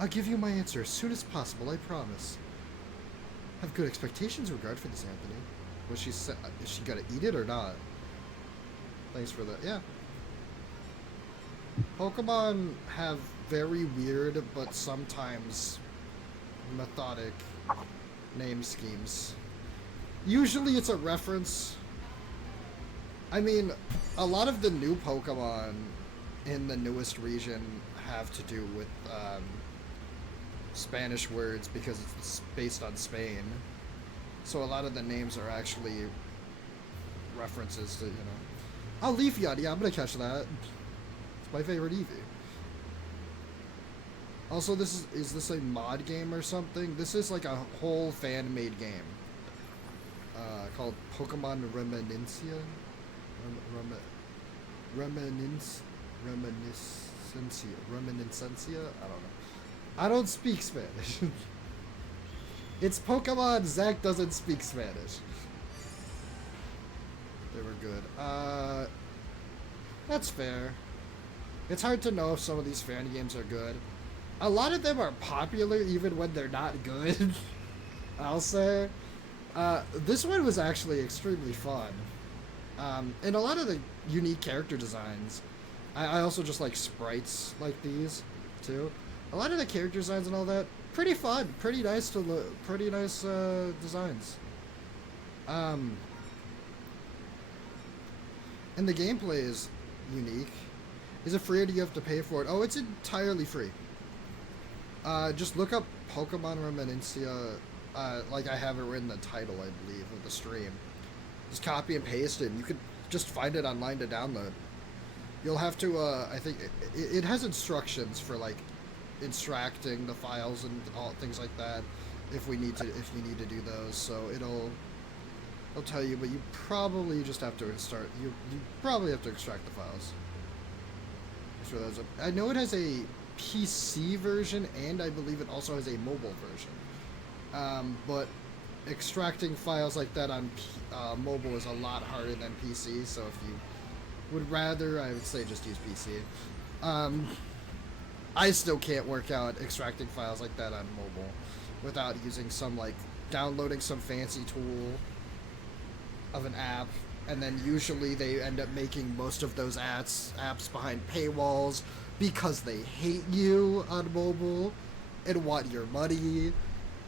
I'll give you my answer as soon as possible, I promise. Have good expectations in regard for this, Anthony. Was she is she gonna eat it or not? Thanks for that. Yeah. Pokemon have very weird but sometimes methodic name schemes. Usually it's a reference. I mean, a lot of the new Pokemon in the newest region have to do with Spanish words because it's based on Spain. So a lot of the names are actually references to, you know. Oh, Leafeon, yeah, I'm gonna catch that. It's my favorite Eevee. Also, is this a mod game or something? This is like a whole fan-made game. Called Pokemon Reminiscencia? Reminiscencia? I don't know. I don't speak Spanish. It's Pokemon. Zach doesn't speak Spanish. They were good. That's fair. It's hard to know if some of these fan games are good. A lot of them are popular even when they're not good. I'll say. This one was actually extremely fun. And a lot of the unique character designs. I also just like sprites like these, too. A lot of the character designs and all that, pretty fun. Pretty nice to look. Pretty nice, designs. And the gameplay is unique. Is it free or do you have to pay for it? Oh, it's entirely free. Just look up Pokemon Reminiscencia. Like I have it written in the title, I believe, of the stream. Just copy and paste it, and you could just find it online to download. You'll have to, I think, it has instructions for, like, extracting the files and all things like that, if you need to do those, so it'll tell you, but you probably just have to you probably have to extract the files. So I know it has a PC version, and I believe it also has a mobile version. But extracting files like that on mobile is a lot harder than PC, so if you would rather, I would say just use PC. I still can't work out extracting files like that on mobile without using downloading some fancy tool of an app, and then usually they end up making most of those apps behind paywalls because they hate you on mobile and want your money.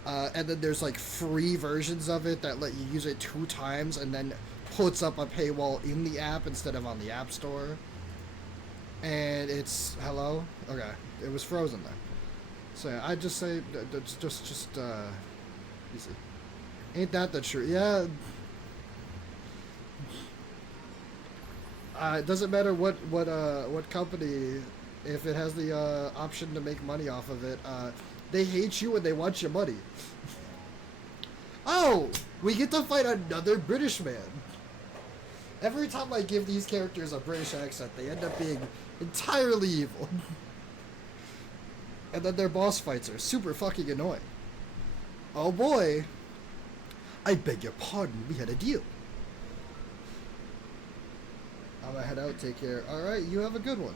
And then there's free versions of it that let you use it 2 times and then puts up a paywall in the app instead of on the App Store. And it's... Hello? Okay. It was frozen there. So yeah, I'd just say, just easy. Ain't that the truth? Yeah. It doesn't matter what company, if it has the option to make money off of it, they hate you and they want your money. Oh! We get to fight another British man. Every time I give these characters a British accent, they end up being entirely evil. And then their boss fights are super fucking annoying. Oh boy. I beg your pardon, we had a deal. I'm gonna head out, take care. Alright, you have a good one.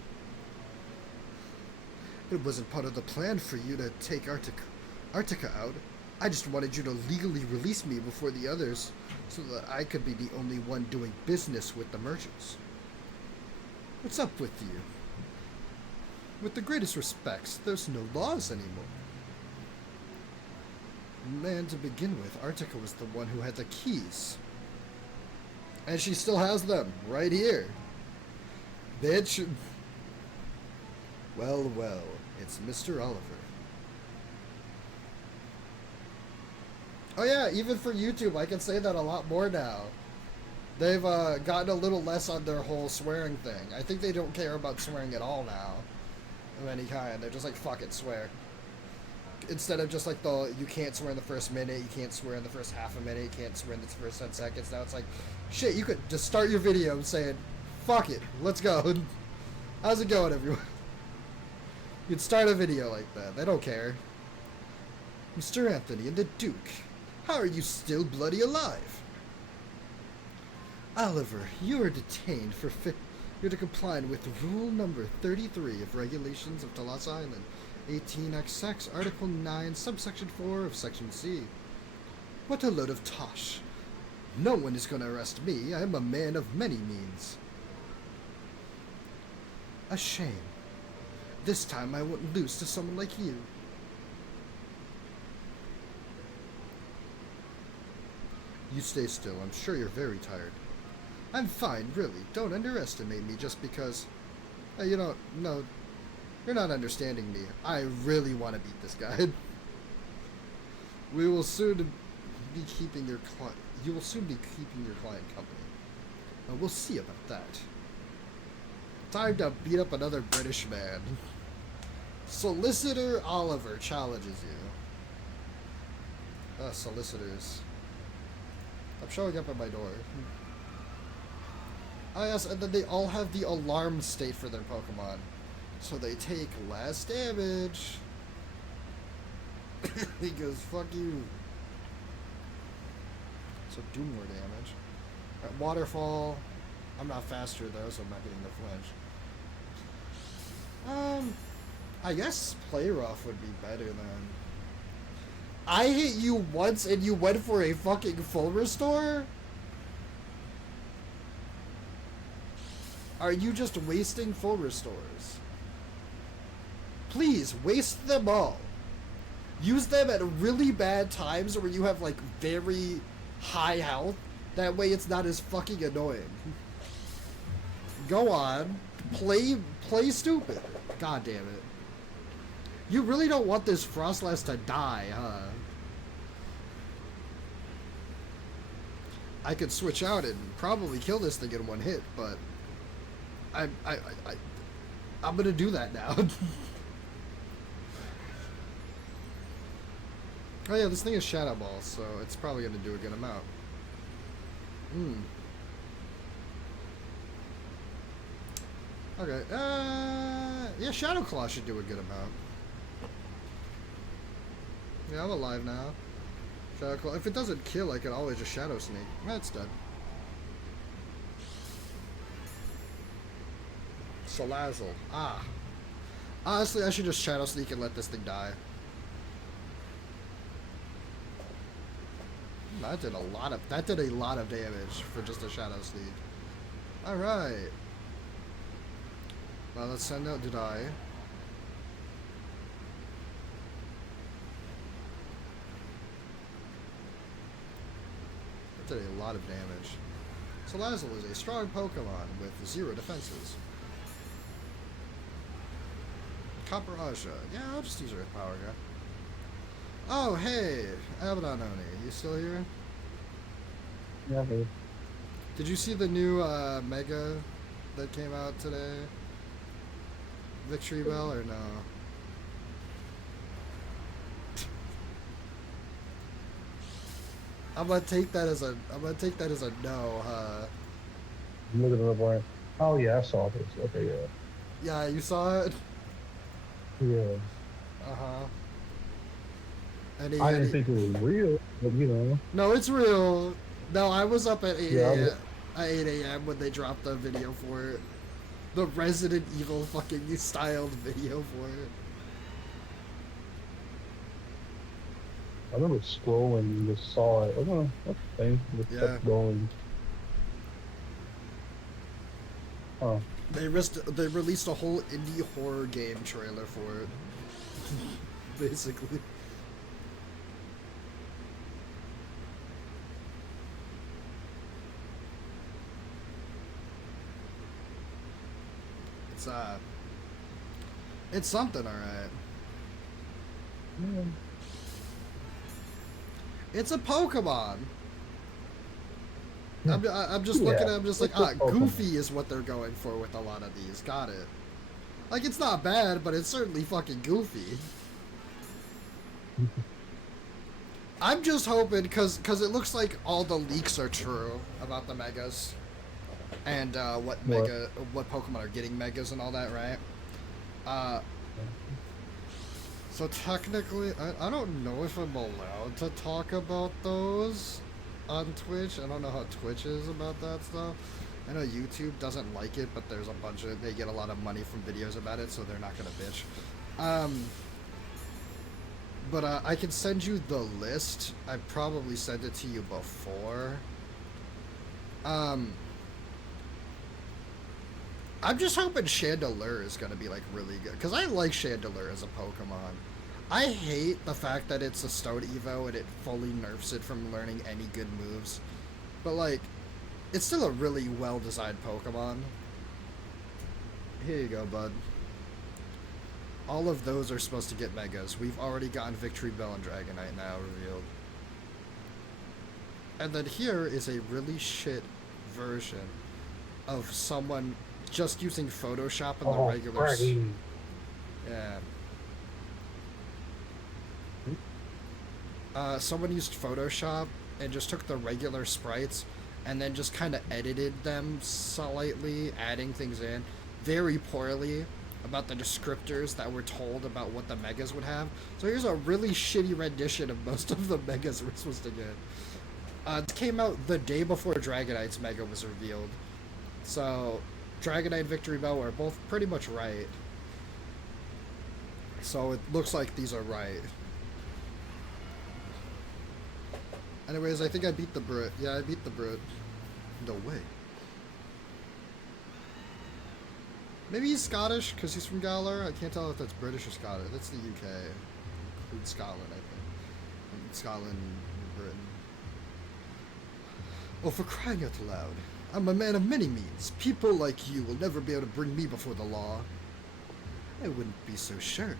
It wasn't part of the plan for you to take Artica out. I just wanted you to legally release me before the others, so that I could be the only one doing business with the merchants. What's up with you? With the greatest respects, there's no laws anymore. Man, to begin with, Artica was the one who had the keys. And she still has them, right here. Bitch. Well, well, it's Mr. Oliver. Oh yeah, even for YouTube, I can say that a lot more now. They've gotten a little less on their whole swearing thing. I think they don't care about swearing at all now. Of any kind. They're just like, fuck it, swear. Instead of just like you can't swear in the first minute, you can't swear in the first half a minute, you can't swear in the first 10 seconds. Now it's like, shit, you could just start your video saying, fuck it, let's go. How's it going, everyone? You'd start a video like that. They don't care. Mr. Anthony and the Duke, how are you still bloody alive? Oliver, you are detained for you're to comply with rule number 33 of regulations of Talas Island. 18XX, Article 9, Subsection 4 of Section C. What a load of tosh. No one is going to arrest me. I am a man of many means. A shame. This time I won't lose to someone like you. You stay still. I'm sure you're very tired. I'm fine, really. Don't underestimate me just because... you don't... No... You're not understanding me. I really want to beat this guy. We will soon be keeping your client. You will soon be keeping your client company. We'll see about that. Time to beat up another British man. Solicitor Oliver challenges you. Solicitors. I'm showing up at my door. Oh yes, and then they all have the alarm state for their Pokemon. So they take less damage. He goes, fuck you. So do more damage. Alright, Waterfall. I'm not faster though, so I'm not getting the flinch. I guess Play Rough would be better than... I hit you once and you went for a fucking full restore? Are you just wasting full restores? Please, waste them all. Use them at really bad times where you have, like, very high health. That way it's not as fucking annoying. Go on. Play stupid. God damn it. You really don't want this Frostlass to die, huh? I could switch out and probably kill this thing in one hit, but... I'm gonna do that now. Oh yeah, this thing is Shadow Ball, so it's probably gonna do a good amount. Okay, yeah, Shadow Claw should do a good amount. Yeah, I'm alive now. Shadow Claw. If it doesn't kill, I can always just Shadow Sneak. That's dead. Salazzle. Ah. Honestly, I should just Shadow Sneak and let this thing die. That did a lot of damage for just a Shadow Sneak. Alright. Now let's send out Didai. That did a lot of damage. Salazzle is a strong Pokemon with 0 defenses. Copper Aja. Yeah, I'll just use her with Power Gun. Oh, hey! Abaddon Oni. You still here? Yeah, hey. Did you see the new Mega that came out today? Victory Bell or no? I'm gonna take that as a no, huh? I'm looking at the point. Oh yeah, I saw this. Okay, yeah. Yeah, you saw it? Yeah. Uh-huh. I didn't think it was real, but you know, No, it's real. No, I was up at 8 yeah, a.m. at 8 a.m. when they dropped the video for it. The Resident Evil fucking styled video for it. I remember scrolling and just saw it. Oh, that's the thing. Just Yeah. kept going. Oh, They released a whole indie horror game trailer for it. Basically. It's it's something, alright. yeah. It's a Pokemon. I'm just looking at it, I'm just like, It's a Pokemon. Goofy is what they're going for with a lot of these. Got it. Like, it's not bad, but it's certainly fucking goofy. I'm just hoping, cause it looks like all the leaks are true about the megas, and what Pokemon are getting megas and all that, right? So technically, I don't know if I'm allowed to talk about those on Twitch. I don't know how Twitch is about that stuff. I know YouTube doesn't like it, but there's a bunch of, they get a lot of money from videos about it, so they're not gonna bitch. But I can send you the list. I probably sent it to you before. I'm just hoping Chandelure is gonna be like really good, because I like Chandelure as a Pokemon. I hate the fact that it's a Stone Evo and it fully nerfs it from learning any good moves. But like, it's still a really well designed Pokemon. Here you go, bud. All of those are supposed to get Megas. We've already gotten Victory Bell and Dragonite now revealed. And then here is a really shit version of someone just using Photoshop in the regular... Yeah. Someone used Photoshop and just took the regular sprites and then just kind of edited them slightly, adding things in very poorly about the descriptors that were told about what the megas would have. So here's a really shitty rendition of most of the megas we're supposed to get. It came out the day before Dragonite's mega was revealed. So Dragonite, Victory Bell were both pretty much right. So it looks like these are right. Anyways, I think I beat the Brit. Yeah, I beat the Brit. No way. Maybe he's Scottish, because he's from Galar. I can't tell if that's British or Scottish. That's the UK. Includes Scotland, I think. Scotland and Britain. Oh, for crying out loud. I'm a man of many means. People like you will never be able to bring me before the law. I wouldn't be so sure.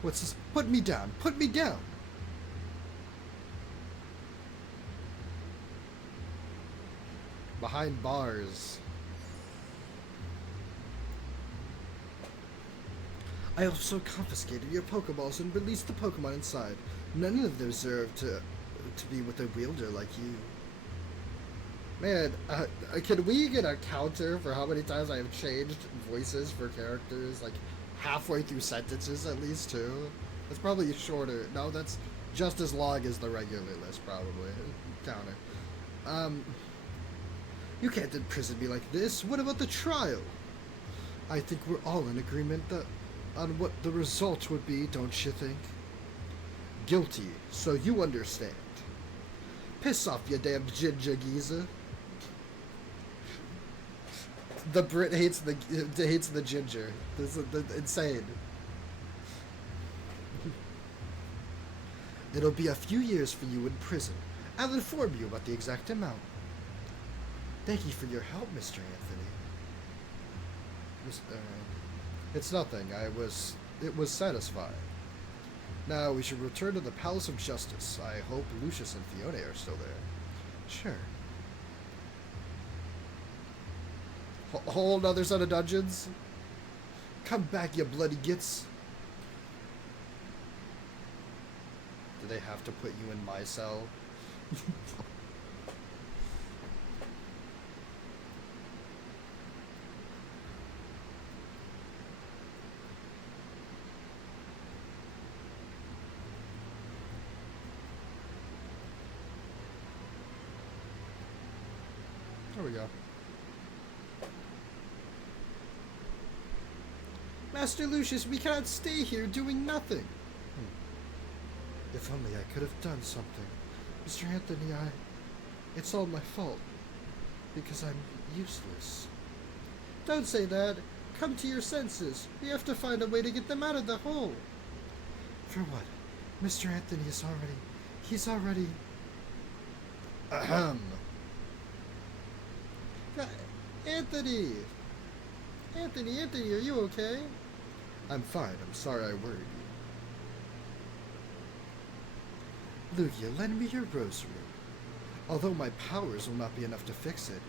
What's this? Put me down. Put me down. Behind bars. I also confiscated your Pokeballs and released the Pokemon inside. None of them deserve to be with a wielder like you. Man, can we get a counter for how many times I have changed voices for characters, like halfway through sentences at least, too? That's probably shorter. No, that's just as long as the regular list, probably. Counter. You can't imprison me like this. What about the trial? I think we're all in agreement on what the result would be, don't you think? Guilty, so you understand. Piss off, you damned ginger geezer. The Brit hates the ginger. This is insane. It'll be a few years for you in prison. I'll inform you about the exact amount. Thank you for your help, Mr. Anthony. It's nothing. It was satisfying. Now we should return to the Palace of Justice. I hope Lucius and Fiona are still there. Sure. A whole other set of dungeons? Come back, you bloody gits. Do they have to put you in my cell? There we go. Master Lucius, we cannot stay here doing nothing. If only I could have done something. Mr. Anthony, it's all my fault. Because I'm useless. Don't say that. Come to your senses. We have to find a way to get them out of the hole. For what? Mr. Anthony is already... He's already... Ahem. Anthony! Anthony, are you okay? I'm fine. I'm sorry I worried you. Lugia, lend me your rosary. Although my powers will not be enough to fix it,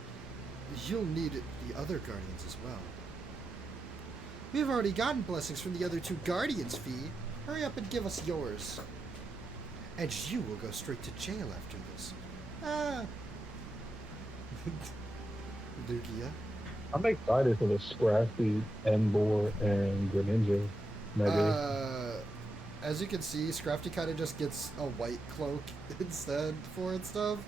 you'll need the other guardians as well. We've already gotten blessings from the other two guardians, Fee. Hurry up and give us yours. And you will go straight to jail after this. Ah. Lugia. I'm excited for the Scrappy, Embor, and Greninja mega. As you can see, Scrafty kind of just gets a white cloak instead for it stuff.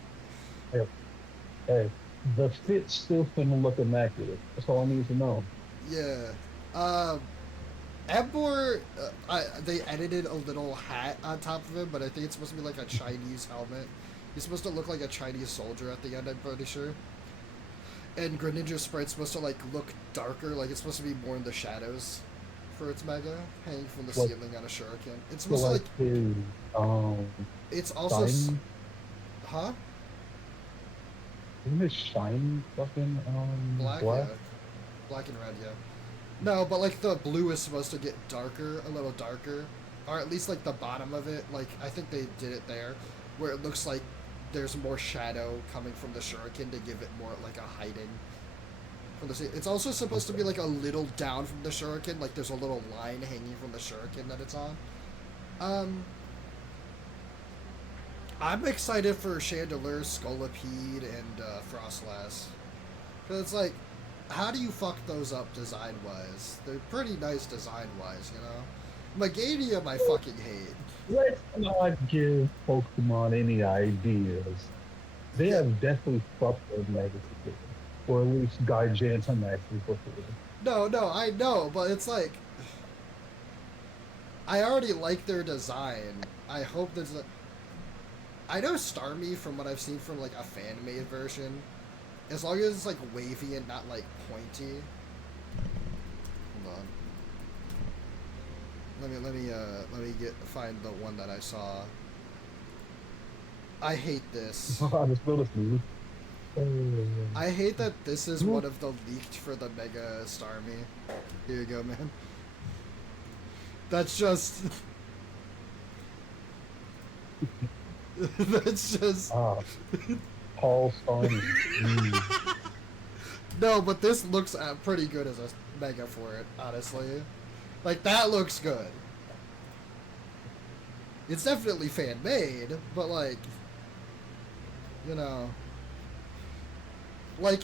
Hey, the fit's still finna look immaculate. That's all I need to know. Yeah. Embor, they edited a little hat on top of him, but I think it's supposed to be like a Chinese helmet. He's supposed to look like a Chinese soldier at the end, I'm pretty sure. And Greninja's sprite's supposed to like look darker, like it's supposed to be more in the shadows for its mega, hanging from the ceiling on a shuriken. It's supposed to like his, it's also shiny? huh? Isn't it shiny fucking Black? Yeah. Black and red, yeah. No, but like the blue is supposed to get darker, a little darker. Or at least like the bottom of it, like I think they did it there, where it looks like there's more shadow coming from the shuriken to give it more like a hiding from the sea. It's also supposed to be like a little down from the shuriken, like there's a little line hanging from the shuriken that it's on. I'm excited for Chandelure, Scolipede, and Frostlass. Because it's like, how do you fuck those up design-wise? They're pretty nice design-wise, you know? Meganium I fucking hate. Let's not give Pokemon any ideas. They have definitely fucked their legacy, or at least Gigantum actually before. No, I know, but it's like, I already like their design. I hope there's a... I know Starmie from what I've seen from like a fan-made version, as long as it's like wavy and not like pointy. Hold on. Let me find the one that I saw. I hate this. I just noticed you. I hate that this is one of the leaked for the Mega Starmie. Here you go, man. That's just... That's just... Paul Starmie. No, but this looks pretty good as a Mega for it, honestly. Like, that looks good. It's definitely fan-made, but, like, you know, like,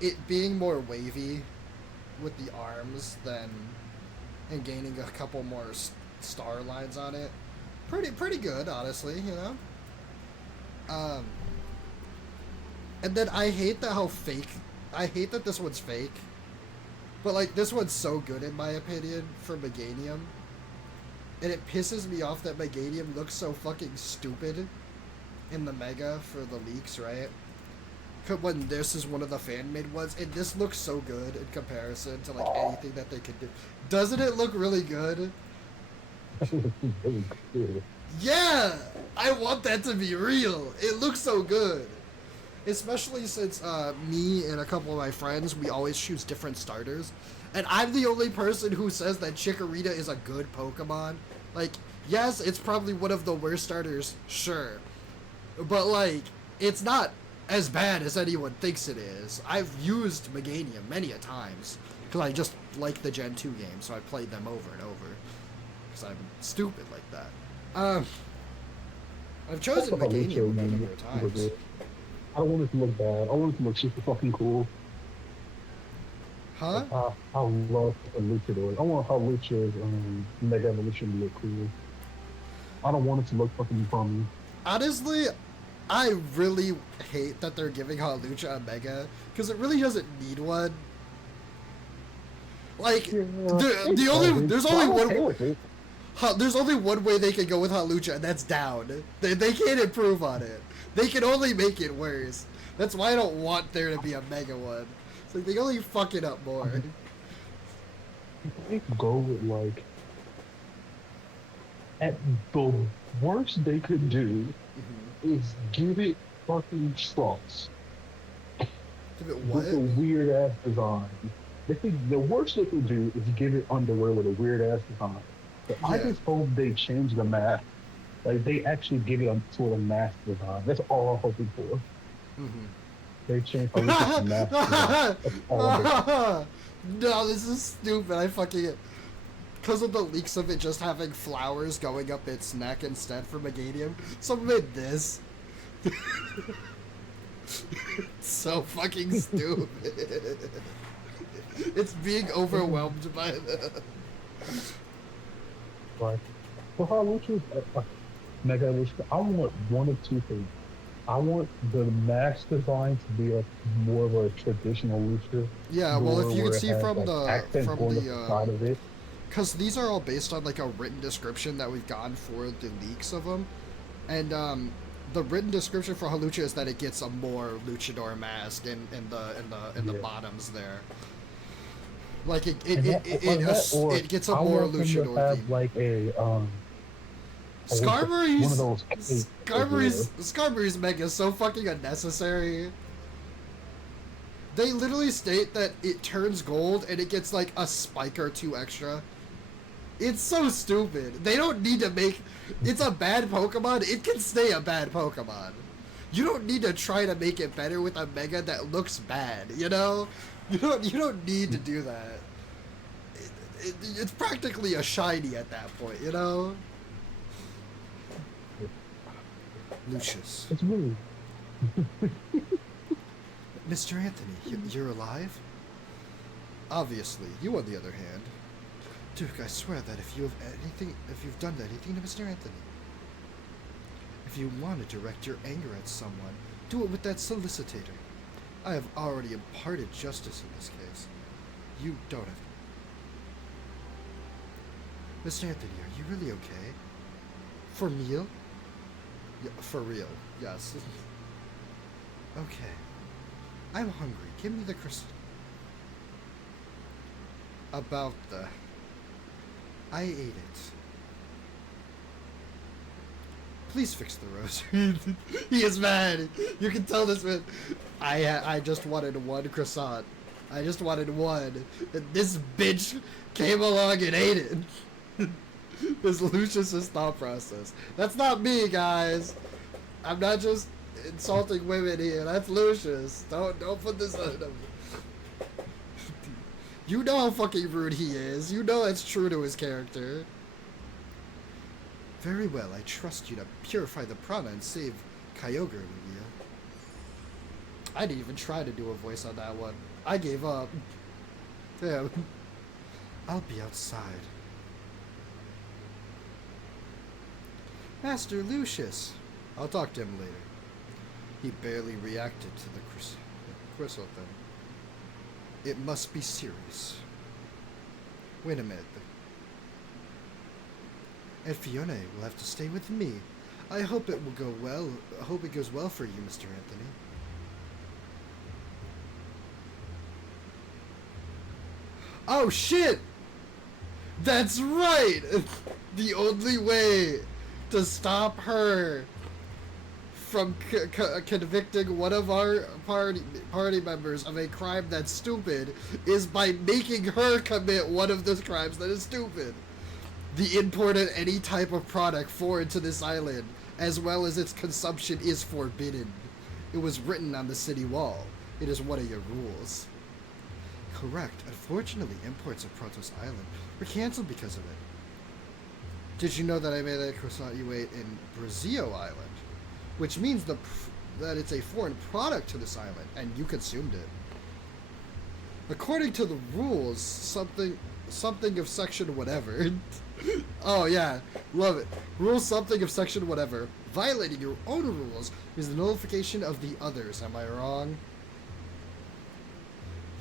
it being more wavy with the arms than, and gaining a couple more star lines on it. Pretty good, honestly, you know? And then I hate that how fake, I hate that this one's fake. But, like, this one's so good, in my opinion, for Meganium. And it pisses me off that Meganium looks so fucking stupid in the Mega for the leaks, right? When this is one of the fan-made ones, and this looks so good in comparison to, like, anything that they could do. Doesn't it look really good? Yeah! I want that to be real! It looks so good! Especially since me and a couple of my friends, we always choose different starters. And I'm the only person who says that Chikorita is a good Pokemon. Like, yes, it's probably one of the worst starters, sure. But, like, it's not as bad as anyone thinks it is. I've used Meganium many a times. Because I just like the Gen 2 games, so I played them over and over. Because I'm stupid like that. I've chosen Meganium a number of times. I don't want it to look bad. I want it to look super fucking cool. Huh? Like, I love Luchador. I want how Lucha's Mega Evolution to look cool. I don't want it to look fucking bummy. Honestly, I really hate that they're giving Halucha a mega because it really doesn't need one. Like Yeah, the only there's but only I'm okay one with it. there's only one way they can go with Halucha, and that's down. They can't improve on it. They can only make it worse. That's why I don't want there to be a mega one. It's like they only fuck it up more. They go with like at the worst they could do Mm-hmm. is give it fucking trunks Give it with a what? weird ass design. They think the worst they could do is give it underwear with a weird ass design. But I Yeah. just hope they change the mask. Like they actually give it a sort of mask design. That's all I'm hoping for. Mm-hmm. They change Alicia's mask design. That's all I'm hoping. No, this is stupid. I fucking because of the leaks of it just having flowers going up its neck instead for Meganium. Someone made this. It's so fucking stupid. It's being overwhelmed by the. Like for Halucha, Mega Lucha, I want one of two things. I want the mask design to be a more of a traditional Lucha Yeah, well, if door you can where it see has from like the accents from going up the the side of it. because these are all based on like a written description that we've gotten for the leaks of them, and the written description for Halucha is that it gets a more luchador mask in the Yeah. bottoms there. Like Or that, or it gets a I more want them to luchador have theme. like what's one of Skarmory's those capes over there. Skarmory's mega is so fucking unnecessary. They literally state that it turns gold and it gets like a spike or two extra. It's so stupid. They don't need to make. It's a bad Pokemon. It can stay a bad Pokemon. You don't need to try to make it better with a Mega that looks bad. You know, you don't need to do that. It's practically a shiny at that point. You know. Lucius, It's really Mr. Anthony, you're alive. Obviously, you on the other hand. Duke, I swear that if you've done anything to Mr. Anthony, if you want to direct your anger at someone, do it with that solicitor. I have already imparted justice in this case. You don't have to. Mr. Anthony, are you really okay? For meal? Yeah, for real, yes. Okay. I'm hungry. Give me the crystal. About the... I ate it. Please fix the rosary. He is mad. You can tell this man. I just wanted one croissant. I just wanted one. And this bitch came along and ate it. This Lucius's thought process. That's not me, guys. I'm not just insulting women here. That's Lucius. Don't put this on him. You know how fucking rude he is. You know it's true to his character. Very well, I trust you to purify the prana and save Kyogre, Lugia. I didn't even try to do a voice on that one. I gave up. Damn. I'll be outside. Master Lucius. I'll talk to him later. He barely reacted to the crystal thing. It must be serious. Wait a minute. And Fiona will have to stay with me. I hope it will go well. I hope it goes well for you, Mr. Anthony. Oh shit! That's right! The only way to stop her from convicting one of our party members of a crime that's stupid is by making her commit one of those crimes that is stupid. The import of any type of product foreign to this island, as well as its consumption, is forbidden. It was written on the city wall. It is one of your rules. Correct. Unfortunately, imports of Protos Island were cancelled because of it. Did you know that I made that croissant you ate in Brazil Island? Which means that it's a foreign product to this island, and you consumed it. According to the rules, something of section whatever. Oh yeah, love it. Rule something of section whatever. violating your own rules is the nullification of the others. Am I wrong?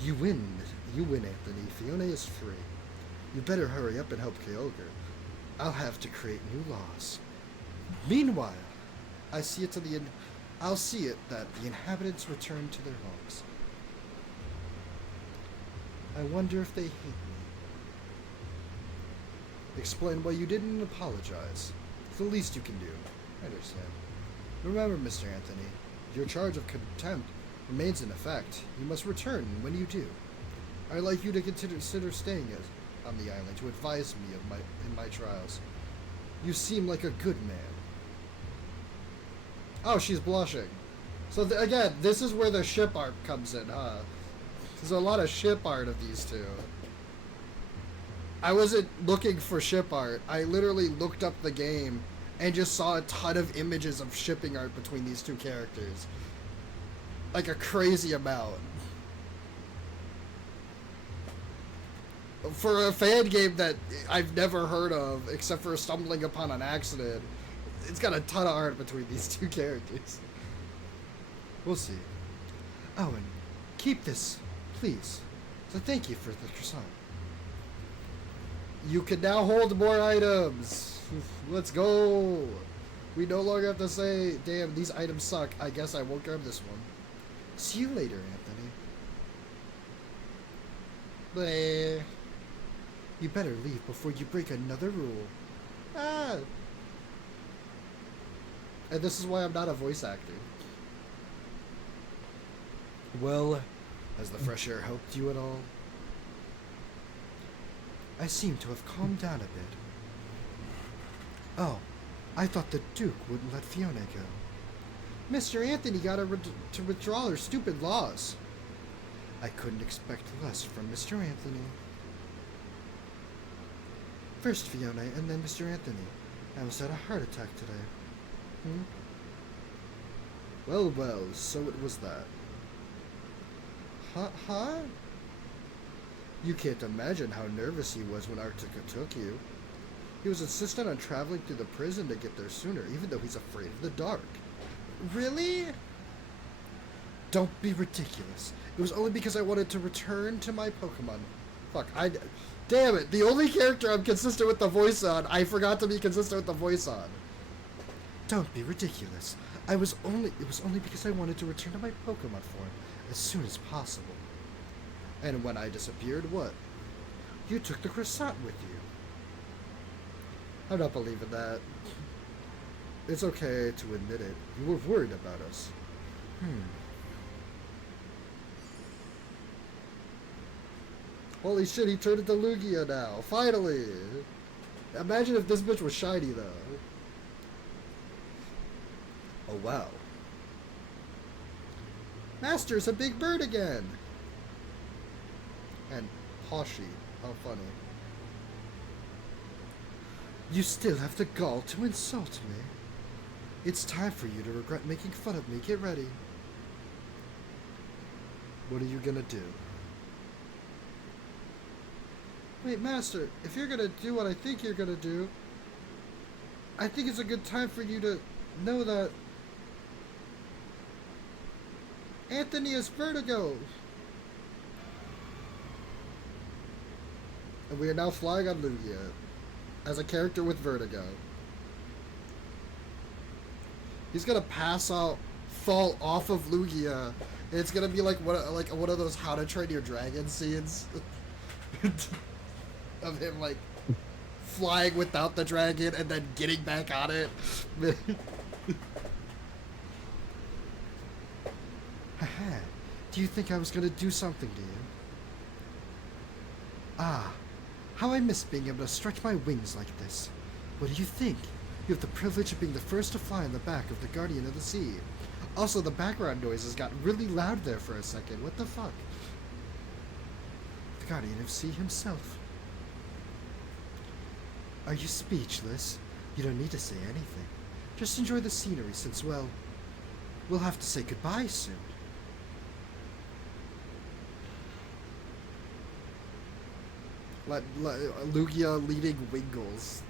You win. You win, Anthony. Fiona is free. You better hurry up and help Kyogre. I'll have to create new laws. Meanwhile, I'll see it that the inhabitants return to their homes. I wonder if they hate me. Explain why you didn't apologize. It's the least you can do. I understand. Remember, Mr. Anthony, your charge of contempt remains in effect. You must return when you do. I'd like you to consider staying on the island to advise me in my trials. You seem like a good man. Oh, she's blushing. So again, this is where the ship art comes in, huh? There's a lot of ship art of these two. I wasn't looking for ship art. I literally looked up the game and just saw a ton of images of shipping art between these two characters. Like a crazy amount. For a fan game that I've never heard of, except for stumbling upon an accident, it's got a ton of art between these two characters. We'll see. Oh, and keep this, please. So thank you for the croissant. You can now hold more items. Let's go. We no longer have to say, damn, these items suck. I guess I won't grab this one. See you later, Anthony. Bleh. You better leave before you break another rule. Ah. And this is why I'm not a voice actor. Well, has the fresh air helped you at all? I seem to have calmed down a bit. Oh, I thought the Duke wouldn't let Fiona go. Mr. Anthony got her to withdraw her stupid laws. I couldn't expect less from Mr. Anthony. First Fiona, and then Mr. Anthony. I almost had a heart attack today. Well, so it was that. Huh? You can't imagine how nervous he was when Arctica took you. He was insistent on traveling through the prison to get there sooner, even though he's afraid of the dark. Really? Don't be ridiculous. It was only because I wanted to return to my Pokemon. Fuck, damn it, the only character I'm consistent with the voice on, I forgot to be consistent with the voice on. Don't be ridiculous. It was only because I wanted to return to my Pokemon form as soon as possible. And when I disappeared, what? You took the croissant with you. I'm not believing that. It's okay to admit it. You were worried about us. Holy shit, he turned into Lugia now. Finally! Imagine if this bitch was shiny, though. Oh, wow. Master's a big bird again! And Hoshi. How funny. You still have the gall to insult me. It's time for you to regret making fun of me. Get ready. What are you gonna do? Wait, Master, if you're gonna do what I think you're gonna do, I think it's a good time for you to know that Anthony has vertigo. And we are now flying on Lugia as a character with vertigo. He's gonna pass out, fall off of Lugia, and it's gonna be like one of those How to Train Your Dragon scenes of him like flying without the dragon and then getting back on it. Haha, do you think I was gonna do something to you? Ah, how I miss being able to stretch my wings like this. What do you think? You have the privilege of being the first to fly on the back of the Guardian of the Sea. Also, the background noises got really loud there for a second. What the fuck? The Guardian of the Sea himself. Are you speechless? You don't need to say anything. Just enjoy the scenery since, well, we'll have to say goodbye soon. Lugia leading Wingles.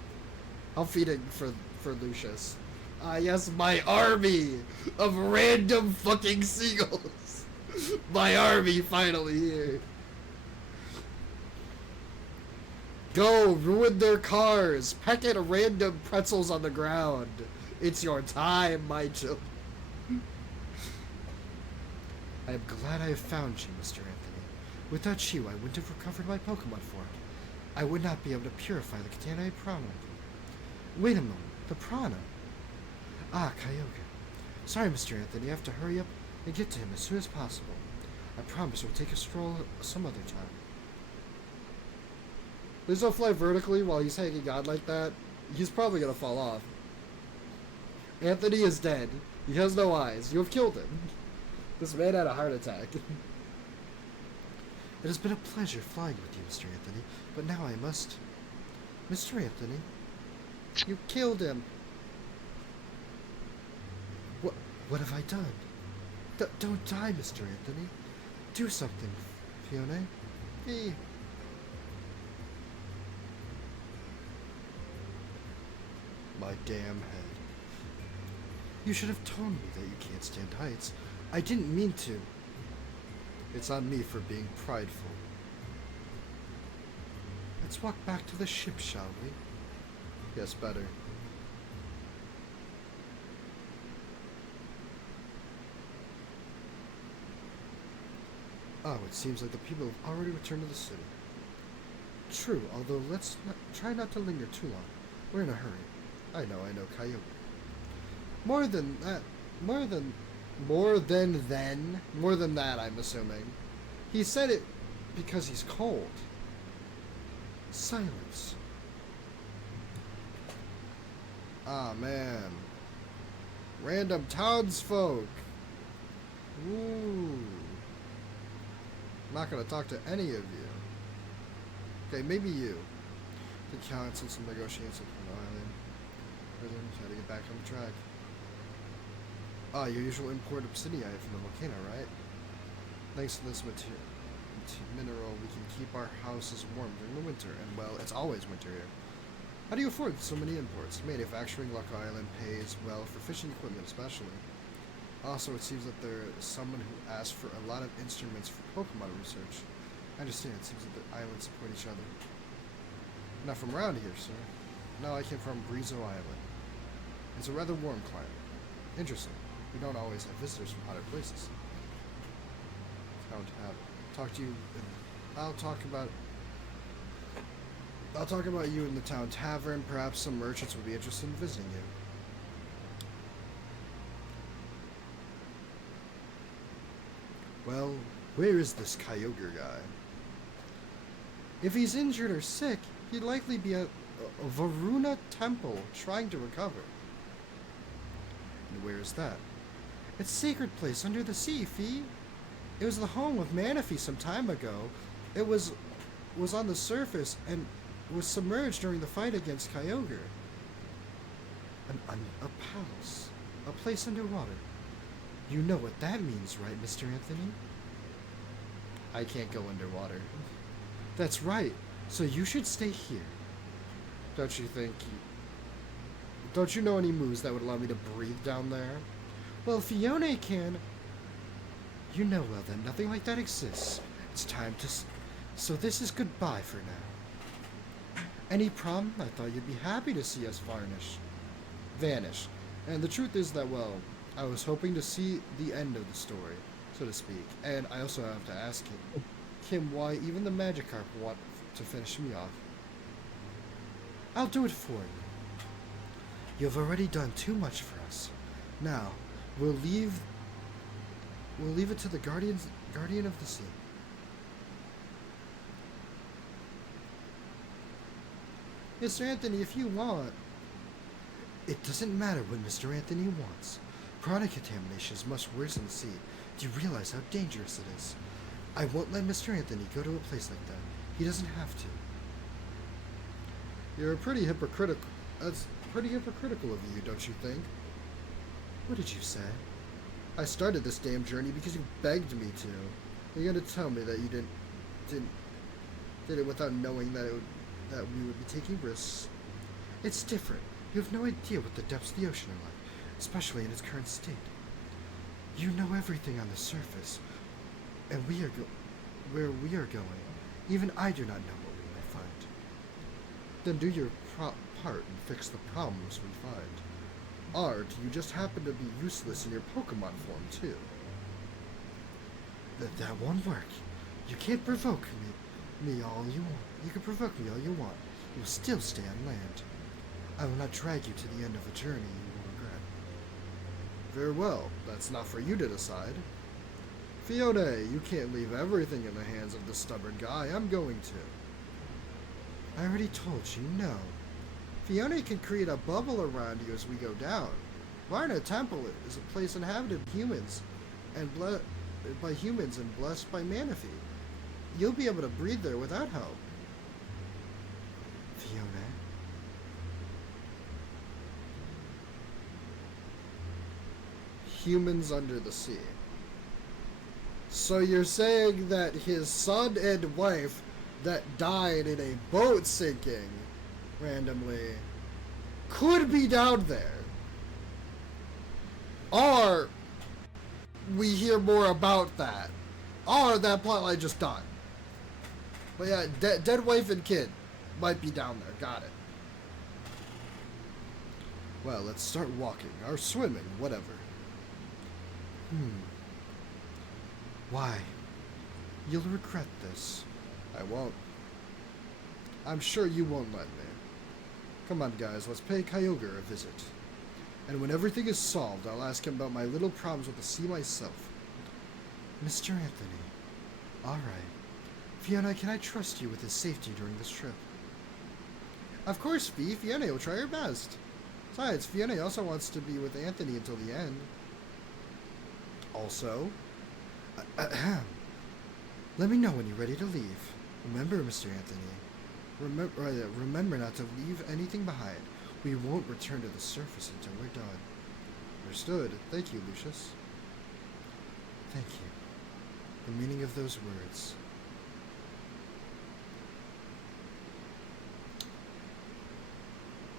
How fitting for Lucius. Ah, yes, my army of random fucking seagulls. My army finally here. Go, ruin their cars. Peck at random pretzels on the ground. It's your time, my children. I am glad I have found you, Mr. Anthony. Without you, I wouldn't have recovered my Pokemon form. I would not be able to purify the Katana Prana. Wait a moment, the Prana. Ah, Kyogre. Sorry, Mr. Anthony, I have to hurry up and get to him as soon as possible. I promise we'll take a stroll some other time. Please don't fly vertically while he's hanging on like that. He's probably gonna fall off. Anthony is dead. He has no eyes. You have killed him. This man had a heart attack. It has been a pleasure flying with you, Mr. Anthony, but now I must... Mr. Anthony, you killed him. What have I done? Don't die, Mr. Anthony. Do something, Fiona. Hey. My damn head. You should have told me that you can't stand heights. I didn't mean to. It's on me for being prideful. Let's walk back to the ship, shall we? Yes, better. Oh, it seems like the people have already returned to the city. True, although try not to linger too long. We're in a hurry. I know, Kyogre. More than that, I'm assuming. He said it because he's cold. Silence. Ah, man. Random townsfolk. Ooh. I'm not gonna talk to any of you. Okay, maybe you. The council some negotiations with the island. Try to get back on the track. Ah, your usual import obsidian from the volcano, right? Thanks to this mineral, we can keep our houses warm during the winter, and well, it's always winter here. How do you afford so many imports? Manufacturing Luck Island pays well for fishing equipment, especially. Also, it seems that there is someone who asked for a lot of instruments for Pokemon research. I understand, it seems that the islands support each other. Not from around here, sir. No, I came from Brizo Island. It's a rather warm climate. Interesting. We don't always have visitors from hotter places. I'll talk about you in the town tavern. Perhaps some merchants would be interested in visiting you. Well, where is this Kyogre guy? If he's injured or sick, he'd likely be at a Varuna temple trying to recover. And where is that? It's a sacred place under the sea, Fee. It was the home of Manaphy some time ago. It was on the surface and was submerged during the fight against Kyogre. A palace. A place underwater. You know what that means, right, Mr. Anthony? I can't go underwater. That's right. So you should stay here. Don't you think? Don't you know any moves that would allow me to breathe down there? Well, Fiona can. You know well that nothing like that exists. It's time to... So this is goodbye for now. Any problem? I thought you'd be happy to see us vanish. And the truth is that, well, I was hoping to see the end of the story, so to speak. And I also have to ask him why even the Magikarp want to finish me off. I'll do it for you. You've already done too much for us. Now, we'll leave it to the Guardian of the Sea. Mr. Anthony, if you want... It doesn't matter what Mr. Anthony wants. Prana contamination is much worse in the sea. Do you realize how dangerous it is? I won't let Mr. Anthony go to a place like that. He doesn't have to. You're pretty hypocritical. That's pretty hypocritical of you, don't you think? What did you say? I started this damn journey because you begged me to. You're gonna tell me that you did it without knowing that we would be taking risks. It's different. You have no idea what the depths of the ocean are like. especially in its current state. You know everything on the surface, and where we are going. Even I do not know what we may find. Then do your part and fix the problems we find. Art, you just happen to be useless in your Pokemon form, too. That won't work. You can't provoke me all you want. You can provoke me all you want. You will still stay on land. I will not drag you to the end of a journey you will regret. Very well. That's not for you to decide. Fiona, you can't leave everything in the hands of the stubborn guy. I'm going to. I already told you no. Fiona can create a bubble around you as we go down. Varna Temple is a place inhabited by humans and blessed by Manaphy. You'll be able to breathe there without help. Fiona. Humans under the sea. So you're saying that his son and wife that died in a boat sinking randomly could be down there, or we hear more about that, or that plotline just done. But yeah, dead wife and kid might be down there. Got it. Well, let's start walking or swimming, whatever. Why? You'll regret this. I won't. I'm sure you won't let me. Come on, guys, let's pay Kyogre a visit. And when everything is solved, I'll ask him about my little problems with the sea myself. Mr. Anthony. Alright. Fiona, can I trust you with his safety during this trip? Of course, Fee. Fiona will try her best. Besides, Fiona also wants to be with Anthony until the end. Also, let me know when you're ready to leave. Remember, Mr. Anthony, remember not to leave anything behind. We won't return to the surface until we're done. Understood. Thank you, Lucius. Thank you. The meaning of those words.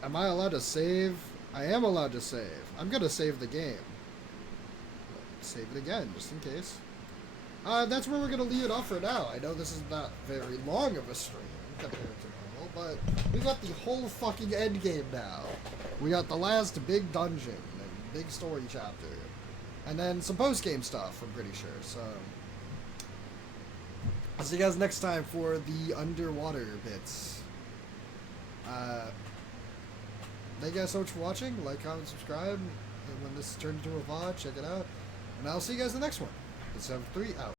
Am I allowed to save? I am allowed to save. I'm gonna save the game. Save it again, just in case. That's where we're gonna leave it off for now. I know this is not very long of a stream compared to normal, but we got the whole fucking end game now. We got the last big dungeon and big story chapter, and then some post game stuff. I'm pretty sure. So I'll see you guys next time for the underwater bits. Thank you guys so much for watching. Like, comment, subscribe. And when this turns into a VOD, check it out. And I'll see you guys in the next one. It's 7-3 out.